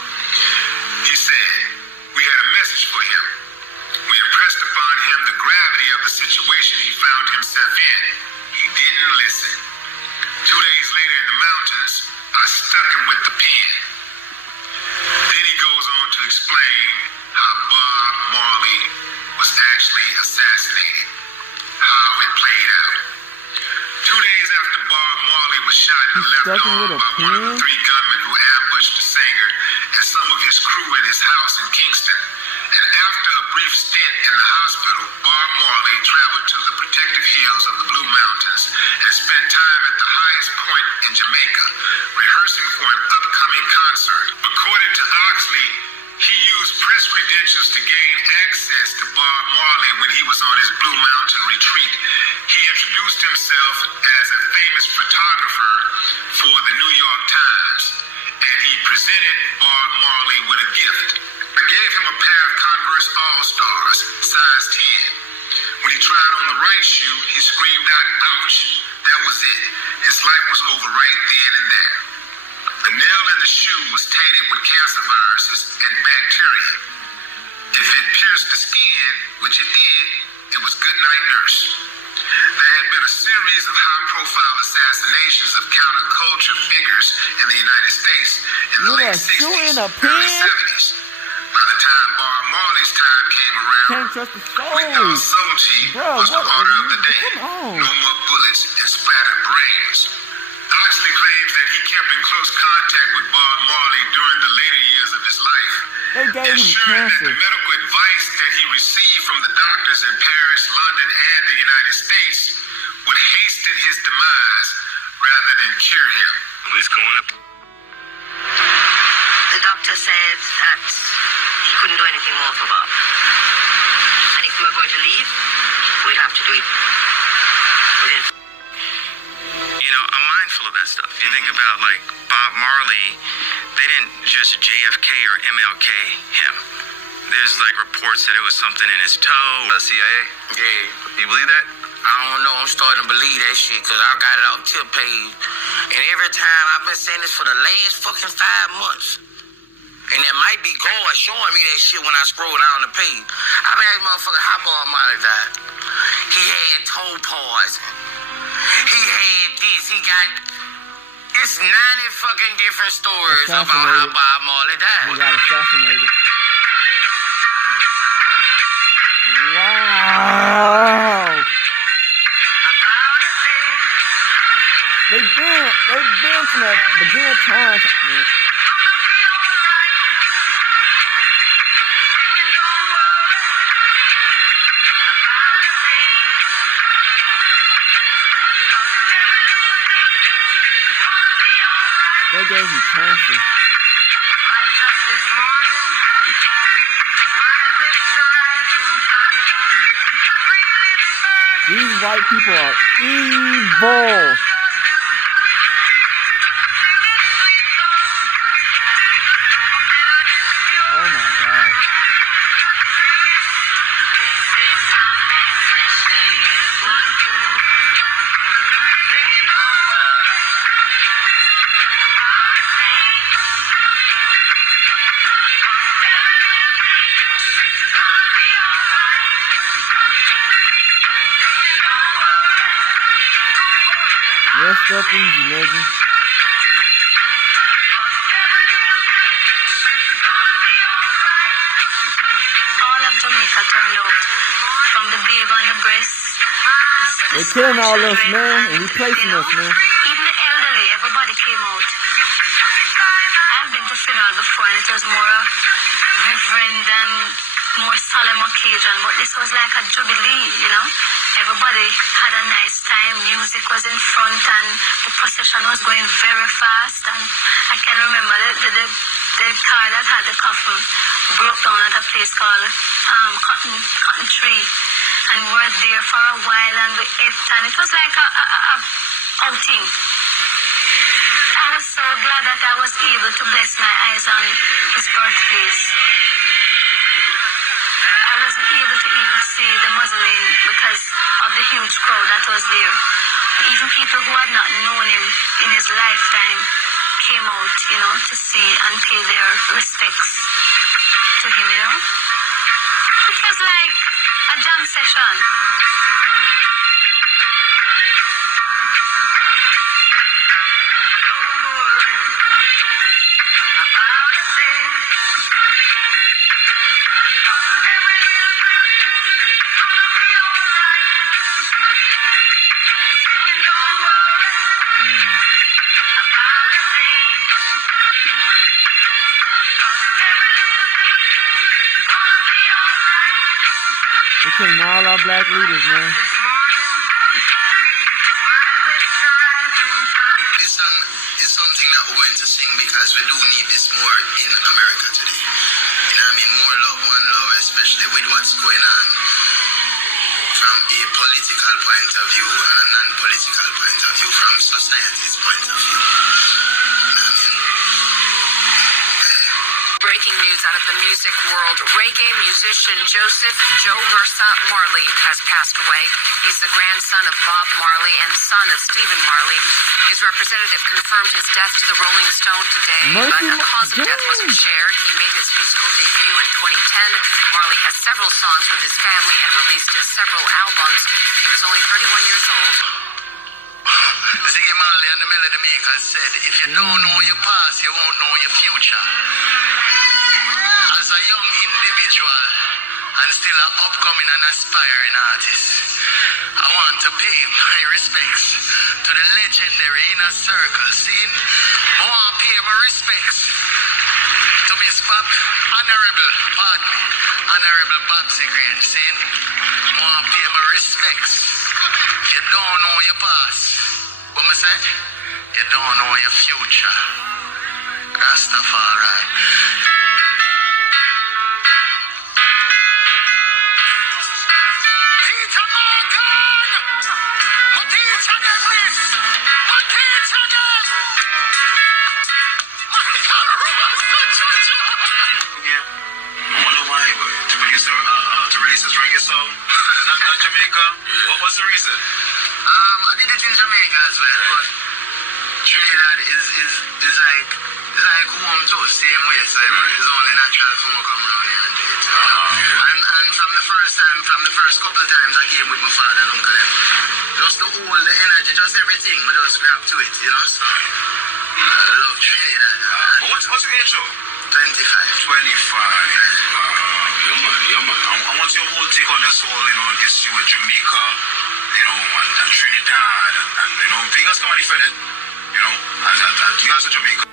He said, we had a message for him. We impressed upon him the gravity of the situation he found himself in. He didn't listen. 2 days later in the mountains, I stuck him with the pen. Then he goes on to explain how Bob Marley was actually assassinated, how it played out. 2 days after Bob Marley was shot in the left arm by one of the 3 gunmen who ambushed the singer and some of his crew in his house in Kingston. And after a brief stint in the hospital, Bob Marley traveled to the protective hills of the Blue Mountains and spent time at the highest point in Jamaica, rehearsing for an upcoming concert. According to Oxley, he used press credentials to gain access to Bob Marley when he was on his Blue Mountain retreat. He introduced himself as a famous photographer for the New York Times, and he presented Bob Marley with a gift. I gave him a pair of Converse All-Stars, size 10. When he tried on the right shoe, he screamed out, ouch. That was it. His life was over right then and there. The nail in the shoe was tainted with cancer viruses and bacteria. If it pierced the skin, which it did, it was good night, nurse. There had been a series of high-profile assassinations of counterculture figures in the United States in the late 60s, early 70s. By the time Bob Marley's time came around, Can't trust the soul. Without Sochi was the order of the day. No more bullets and splattered brains. Oxley claims that he kept in close contact with Bob Marley during the later years of his life, They gave him ensuring that cancer. the medical advice that he received from the doctors in Paris, London, and the United States would hasten his demise rather than cure him. Please go on. The doctor said that he couldn't do anything more for Bob. And if we were going to leave, we'd have to do it within. You know, I'm mindful of that stuff. You think about, like, Bob Marley, they didn't just JFK or MLK him. There's, like, reports that it was something in his toe. CIA? Yeah. You believe that? I don't know, I'm starting to believe that shit, cause I got it on tip page. And every time I've been saying this for the last fucking 5 months. And that might be God showing me that shit when I scroll down the page. I mean, that motherfucker, how Bob Marley died? He had toe poison. He had this, he got... It's 90 fucking different stories about how Bob Marley died. He got assassinated. Wow. They've been from the beginning of time. Man. They gave him cancer. These white people are evil. Oh my God. Rest up easy, legend. All of Jamaica turned out. From the babe on the breast. They're killing all us, man, and replacing us, man. Even the elderly, everybody came out. I've been to funeral before and it was more a reverend and more solemn occasion, but this was like a jubilee, you know. Everybody had a nice time, music was in front and the procession was going very fast, and I can remember the car that had the coffin broke down at a place called Cotton Tree, and we were there for a while and we ate, and it was like a outing. I was so glad that I was able to bless my eyes on his birthplace. I wasn't able to even see the mausoleum because of the huge crowd that was there. Even people who had not known him in his lifetime came out, you know, to see and pay their respects to him, you know. It was like a jam session. They're killing all our black leaders, man. This song is something that we're going to sing because we do need this more in America today. You know what I mean? More love, one love, especially with what's going on from a political point of view and a non-political point of view, from society's point of view. You know what I mean? Breaking news. news out of the music world. Reggae musician Joseph Joe Mersa Marley has passed away. He's the grandson of Bob Marley and son of Stephen Marley. His representative confirmed his death to the Rolling Stone today, but a cause of death wasn't shared. He made his musical debut in 2010. Marley has several songs with his family and released several albums. He was only 31 years old. Ziggy Marley and the Melody Makers said, if you don't know your past, you won't know your future. As a young individual and still an upcoming and aspiring artist, I want to pay my respects to the legendary inner circle scene. I want to pay my respects to Miss Honorable Babsy Green scene. I want to pay my respects. If you don't know your past, what I say? You don't know your future. Rastafari. Peter Morgan! My teacher them this! My teacher them! Michael Ross! Yeah. I wonder why to release this reggae song, not Jamaica. What was the reason? I did it in Jamaica as well, but Trinidad is like home too, same way, so it's only natural for me to come around here and do it. And from the first couple of times I came with my father and uncle, just the whole, the energy, just everything, we just grab to it, you know, so I love Trinidad. What's your age though? 25. 25. Yeah, man. I want your whole take on this whole, history with Jamaica, and Trinidad, and Vegas come and defend it, as you guys are Jamaica.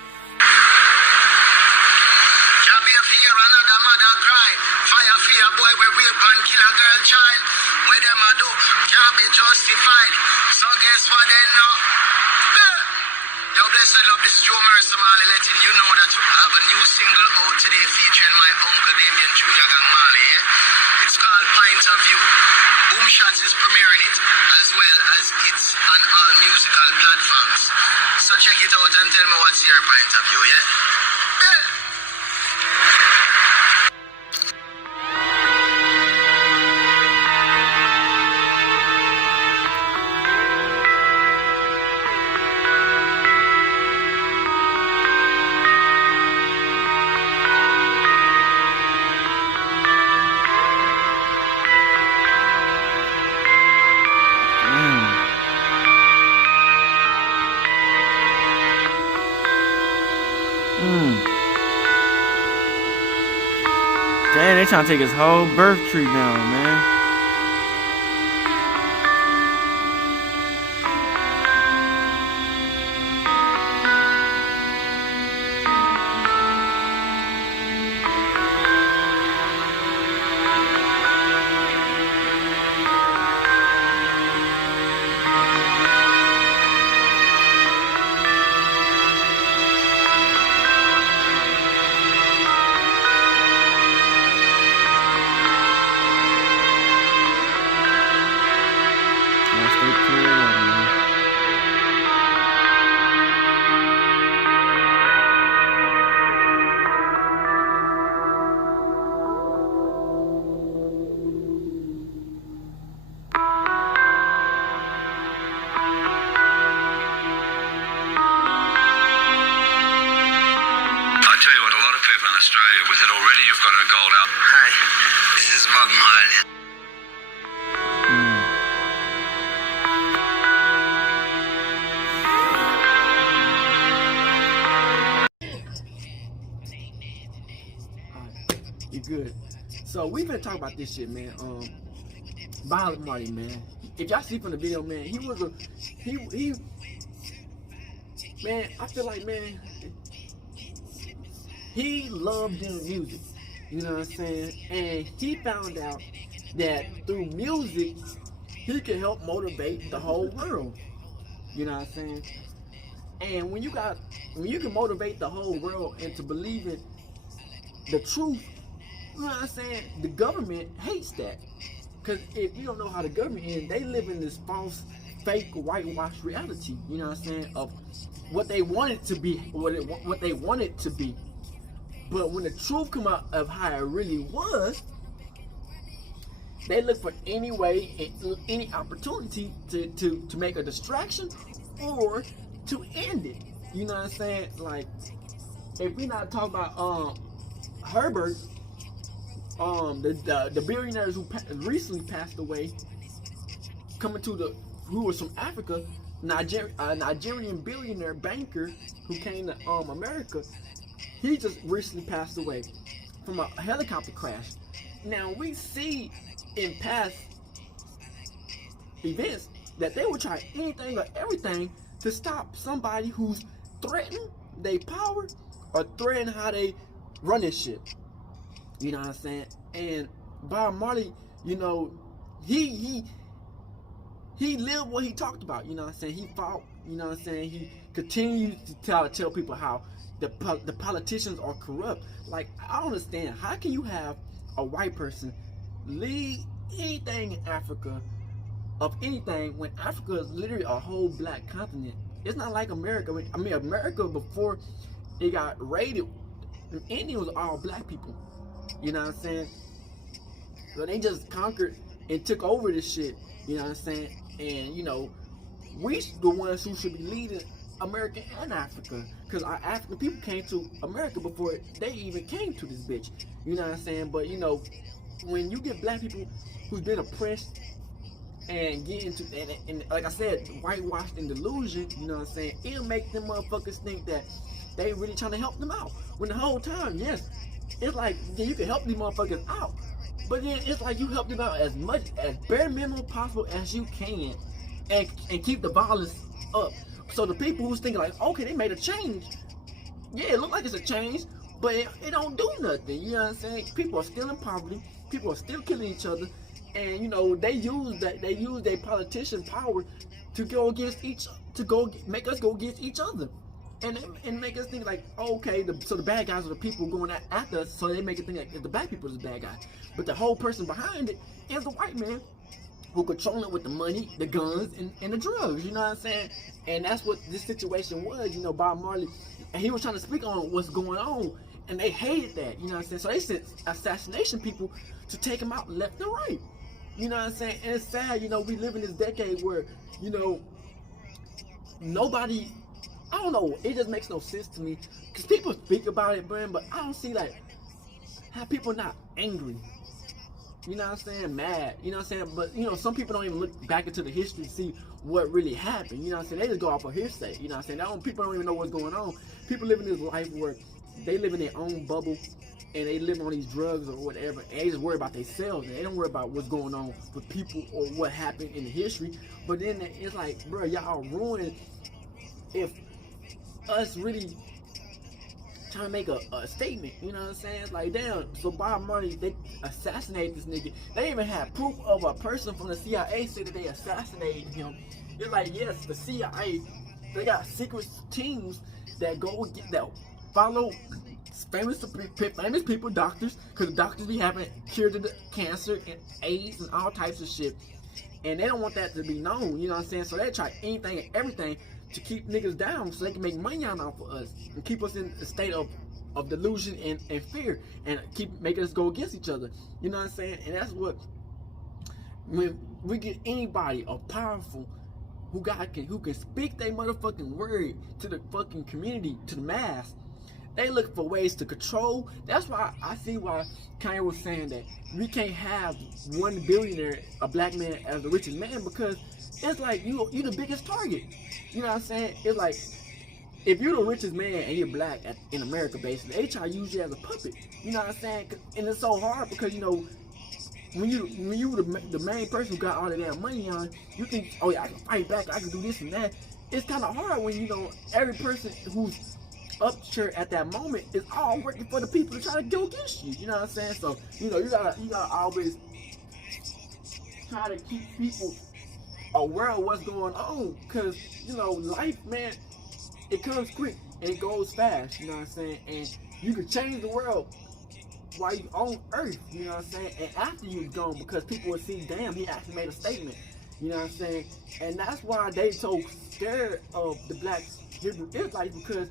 Can't be a fear, another mother cry. Fire fear, boy, we rape and kill a girl child. Where them a do, can't be justified. So guess what they know? Yo, blessed love, this is Joe Mercer Marley letting you know that I have a new single out today featuring my uncle Damien Jr. Gang Marley, yeah? It's called Point of View. Boom Shots is premiering it, as well as it's on all musical platforms. So check it out and tell me what's your point of view, yeah? Damn, they trying to take his whole birth tree down, man. Australia with it already. You've got a gold album. Hi, this is Bob Marley. You good? So we've been talking about this shit, man. Bob Marley, man. If y'all see from the video, man, he was a he. Man, I feel like, man, he loved doing music. You know what I'm saying? And he found out that through music, he could help motivate the whole world. You know what I'm saying? And when you can motivate the whole world into believing the truth, you know what I'm saying? The government hates that. Because if you don't know how the government is, they live in this false, fake, whitewashed reality. You know what I'm saying? Of what they want it to be, what they want it to be. But when the truth come out of how it really was, they look for any way, any opportunity to make a distraction or to end it. You know what I'm saying? Like, if we not talking about Herbert, the billionaires who recently passed away, who was from Africa, Nigerian billionaire banker who came to America, he just recently passed away from a helicopter crash. Now we see in past events that they will try anything or everything to stop somebody who's threatening their power or threatening how they run this shit. You know what I'm saying? And Bob Marley, you know, he lived what he talked about. You know what I'm saying? He fought. You know what I'm saying? He continues to tell people how the politicians are corrupt. Like, I don't understand. How can you have a white person lead anything in Africa of anything when Africa is literally a whole black continent? It's not like America. I mean, America before it got raided, the Indians was all black people. You know what I'm saying? So they just conquered and took over this shit. You know what I'm saying? And you know, we the ones who should be leading America and Africa, because our African people came to America before they even came to this bitch. You know what I'm saying? But you know, when you get black people who's been oppressed and get into and like I said, whitewashed and delusion, you know what I'm saying, it'll make them motherfuckers think that they really trying to help them out. When the whole time, yes, it's like, yeah, you can help these motherfuckers out, but then it's like you help them out as much as bare minimum possible as you can, and keep the violence up. So the people who's thinking like, okay, they made a change, yeah, it look like it's a change, but it don't do nothing. You know what I'm saying? People are still in poverty. People are still killing each other, and you know they use their politician power to go against make us go against each other, and make us think like, okay, so the bad guys are the people going after us, so they make it think like the black people is the bad guy, but the whole person behind it is the white man who control it with the money, the guns, and the drugs. You know what I'm saying? And that's what this situation was. You know, Bob Marley, and he was trying to speak on what's going on, and they hated that. You know what I'm saying? So they sent assassination people to take him out left and right. You know what I'm saying? And it's sad. You know, we live in this decade where, you know, nobody, I don't know, it just makes no sense to me, because people speak about it, Brian, but I don't see like how people not angry. You know what I'm saying? Mad. You know what I'm saying? But, you know, some people don't even look back into the history to see what really happened. You know what I'm saying? They just go off of hearsay. You know what I'm saying? People don't even know what's going on. People live in this life where they live in their own bubble, and they live on these drugs or whatever, and they just worry about themselves, and they don't worry about what's going on with people or what happened in the history. But then it's like, bro, y'all ruined if us really trying to make a statement. You know what I'm saying? Like, damn, so Bob Marley, they assassinated this nigga. They even had proof of a person from the CIA said that they assassinated him. It's like, yes, the CIA, they got secret teams that follow famous people, doctors, because doctors be having cured the cancer and AIDS and all types of shit, and they don't want that to be known. You know what I'm saying? So they try anything and everything to keep niggas down so they can make money out of us and keep us in a state of delusion and fear, and keep making us go against each other. You know what I'm saying? And that's what, when we get anybody a powerful who can speak their motherfucking word to the fucking community, to the mass, they look for ways to control. That's why I see why Kanye was saying that we can't have one billionaire, a black man, as the richest man, because it's like you the biggest target. You know what I'm saying? It's like, if you're the richest man and you're black in America, basically, they try to use you as a puppet. You know what I'm saying? And it's so hard because, you know, when you the main person who got all of that money on, you think, oh yeah, I can fight back, I can do this and that. It's kind of hard when, you know, every person who's up here at that moment is all working for the people to try to go against you. You know what I'm saying? So, you know, you gotta always try to keep people aware of what's going on, because, you know, life, man, it comes quick and it goes fast. You know what I'm saying? And you can change the world while you on earth. You know what I'm saying? And after you're gone, because people will see, damn, he actually made a statement. You know what I'm saying? And that's why they so scared of the blacks Hebrew Israelites, because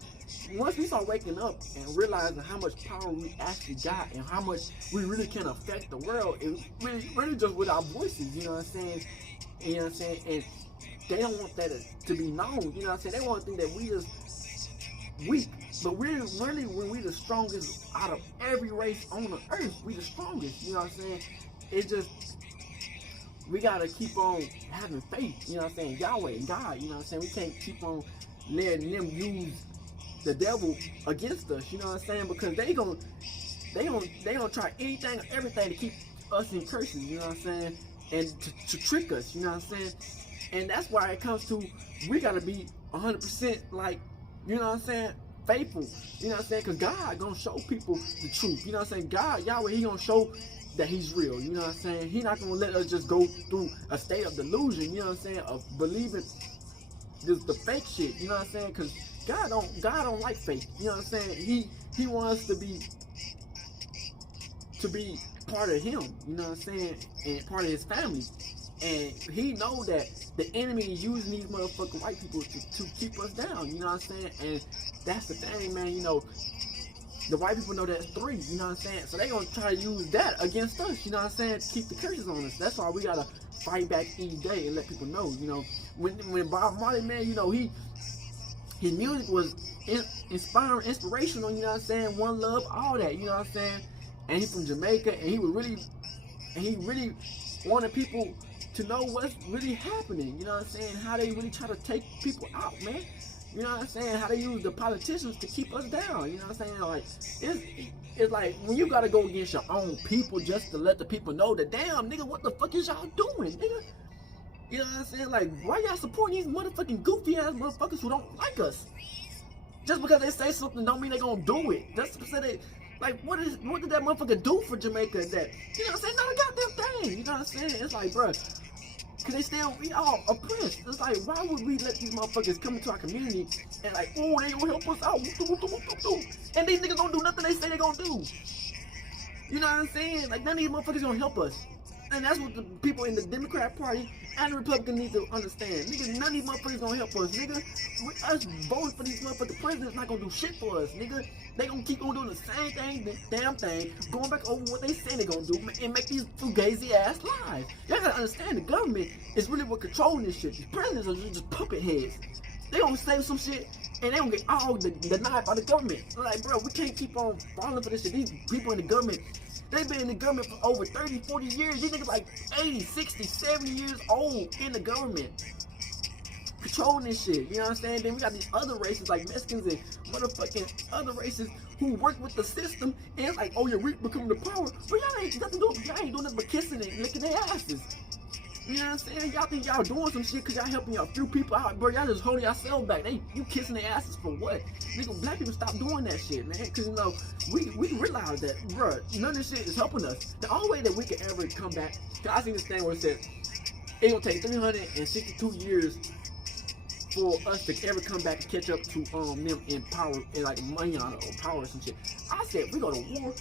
once we start waking up and realizing how much power we actually got and how much we really can affect the world, it really just with our voices, you know what I'm saying? You know what I'm saying? And they don't want that to be known, you know what I'm saying? They want to think that we just weak, but we're really, when we the strongest out of every race on the earth, we the strongest, you know what I'm saying? It's just, we gotta keep on having faith, you know what I'm saying? Yahweh and God, you know what I'm saying? We can't keep on letting them use the devil against us, you know what I'm saying? Because they gonna try anything, everything to keep us in curses, you know what I'm saying? And to trick us, you know what I'm saying? And that's why it comes to, we gotta be 100% like, you know what I'm saying, faithful, you know what I'm saying? Because God gonna show people the truth, you know what I'm saying? God, Yahweh, he gonna show that he's real, you know what I'm saying? He not gonna let us just go through a state of delusion, you know what I'm saying, of believing the fake shit, you know what I'm saying? Because God don't like fake, you know what I'm saying? He wants us to be part of him, you know what I'm saying, and part of his family. And he know that the enemy is using these motherfucking white people to keep us down, you know what I'm saying? And that's the thing, man, you know, the white people know that's 3, you know what I'm saying? So they gonna try to use that against us, you know what I'm saying, to keep the curses on us. That's why we gotta fight back each day and let people know, you know. When Bob Marley, man, you know, his music was inspirational, you know what I'm saying? One love, all that, you know what I'm saying? And he's from Jamaica, and he really wanted people to know what's really happening, you know what I'm saying? How they really try to take people out, man. You know what I'm saying? How they use the politicians to keep us down, you know what I'm saying? Like, it's like when you gotta go against your own people just to let the people know that, damn, nigga, what the fuck is y'all doing, nigga? You know what I'm saying? Like, why y'all supporting these motherfucking goofy ass motherfuckers who don't like us? Just because they say something don't mean they gonna do it. That's because they, like, what did that motherfucker do for Jamaica? That, you know what I'm saying? Not a goddamn thing. You know what I'm saying? It's like, bruh, cause we all oppressed. It's like, why would we let these motherfuckers come into our community and like, oh, they gonna help us out, and these niggas don't do nothing they say they gonna do. You know what I'm saying? Like, none of these motherfuckers gonna help us. And that's what the people in the Democrat Party and the Republican need to understand. Nigga, none of these motherfuckers gonna help us, nigga. Us voting for these motherfucking presidents not gonna do shit for us, nigga. They gonna keep on doing the same thing, the damn thing, going back over what they say they gonna do and make these fugazi ass lies. Y'all gotta understand, the government is really what controlling this shit. These presidents are just puppet heads. They gonna say some shit and they gonna get all denied by the government. Like, bro, we can't keep on falling for this shit. These people in the government, they've been in the government for over 30, 40 years. These niggas like 80, 60, 70 years old in the government. Controlling this shit, you know what I'm saying? Then we got these other races like Mexicans and motherfucking other races who work with the system and it's like, oh yeah, we become the power. But y'all ain't nothing to do, y'all ain't doing nothing but kissing and licking their asses. You know what I'm saying? Y'all think y'all doing some shit because y'all helping y'all few people out, bro. Y'all just holding yourselves back. You kissing their asses for what? Nigga, black people stop doing that shit, man. Because, you know, we realize that, bro, none of this shit is helping us. The only way that we can ever come back, because I seen this thing where it said, it's going to take 362 years for us to ever come back and catch up to them in power, in like money or power or some shit. I said, we go to war,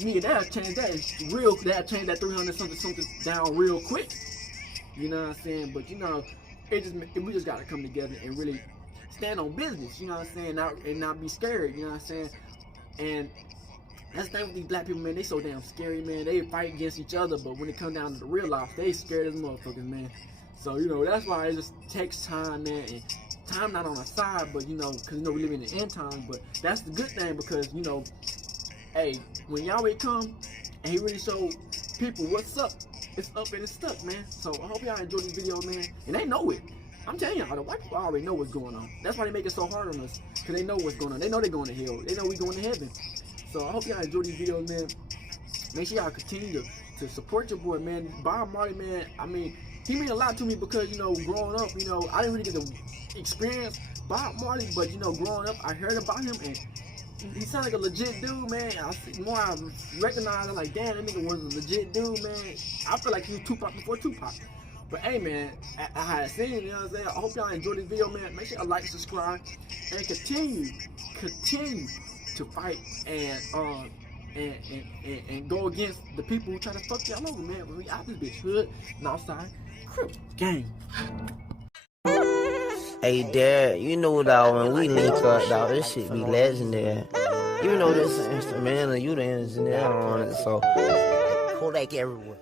nigga, that'll change that 300 something down real quick. You know what I'm saying? But you know, we just gotta come together and really stand on business, you know what I'm saying? And not be scared, you know what I'm saying? And that's the thing with these black people, man, they so damn scary, man. They fight against each other, but when it comes down to the real life, they scared as motherfuckers, man. So, you know, that's why it just takes time, man. And time not on our side, but you know, because you know we live in the end times, but that's the good thing because, you know, hey, when Yahweh come and he really show people what's up, it's up and it's stuck, man. So I hope y'all enjoy this video, man. And they know it. I'm telling y'all, the white people already know what's going on. That's why they make it so hard on us, because they know what's going on. They know they're going to hell. They know we're going to heaven. So I hope y'all enjoy these videos, man. Make sure y'all continue to support your boy, man. Bob Marley, man, I mean, he mean a lot to me because, you know, growing up, you know, I didn't really get to experience Bob Marley, but, you know, growing up, I heard about him, and he sounded like a legit dude, man. I recognize him, like, damn, that nigga was a legit dude, man. I feel like he was Tupac before Tupac. But hey, man, I had seen him, you know what I'm saying? I hope y'all enjoyed this video, man. Make sure y'all like and subscribe, and continue to fight and go against the people who try to fuck y'all over, man. When we out this bitch, hood, Northside, Crip, gang. Hey, Dad, you know, dog, when we link up, dog, this shit be legendary. You know this instrumental, you the engineer on it, so Kodak everywhere.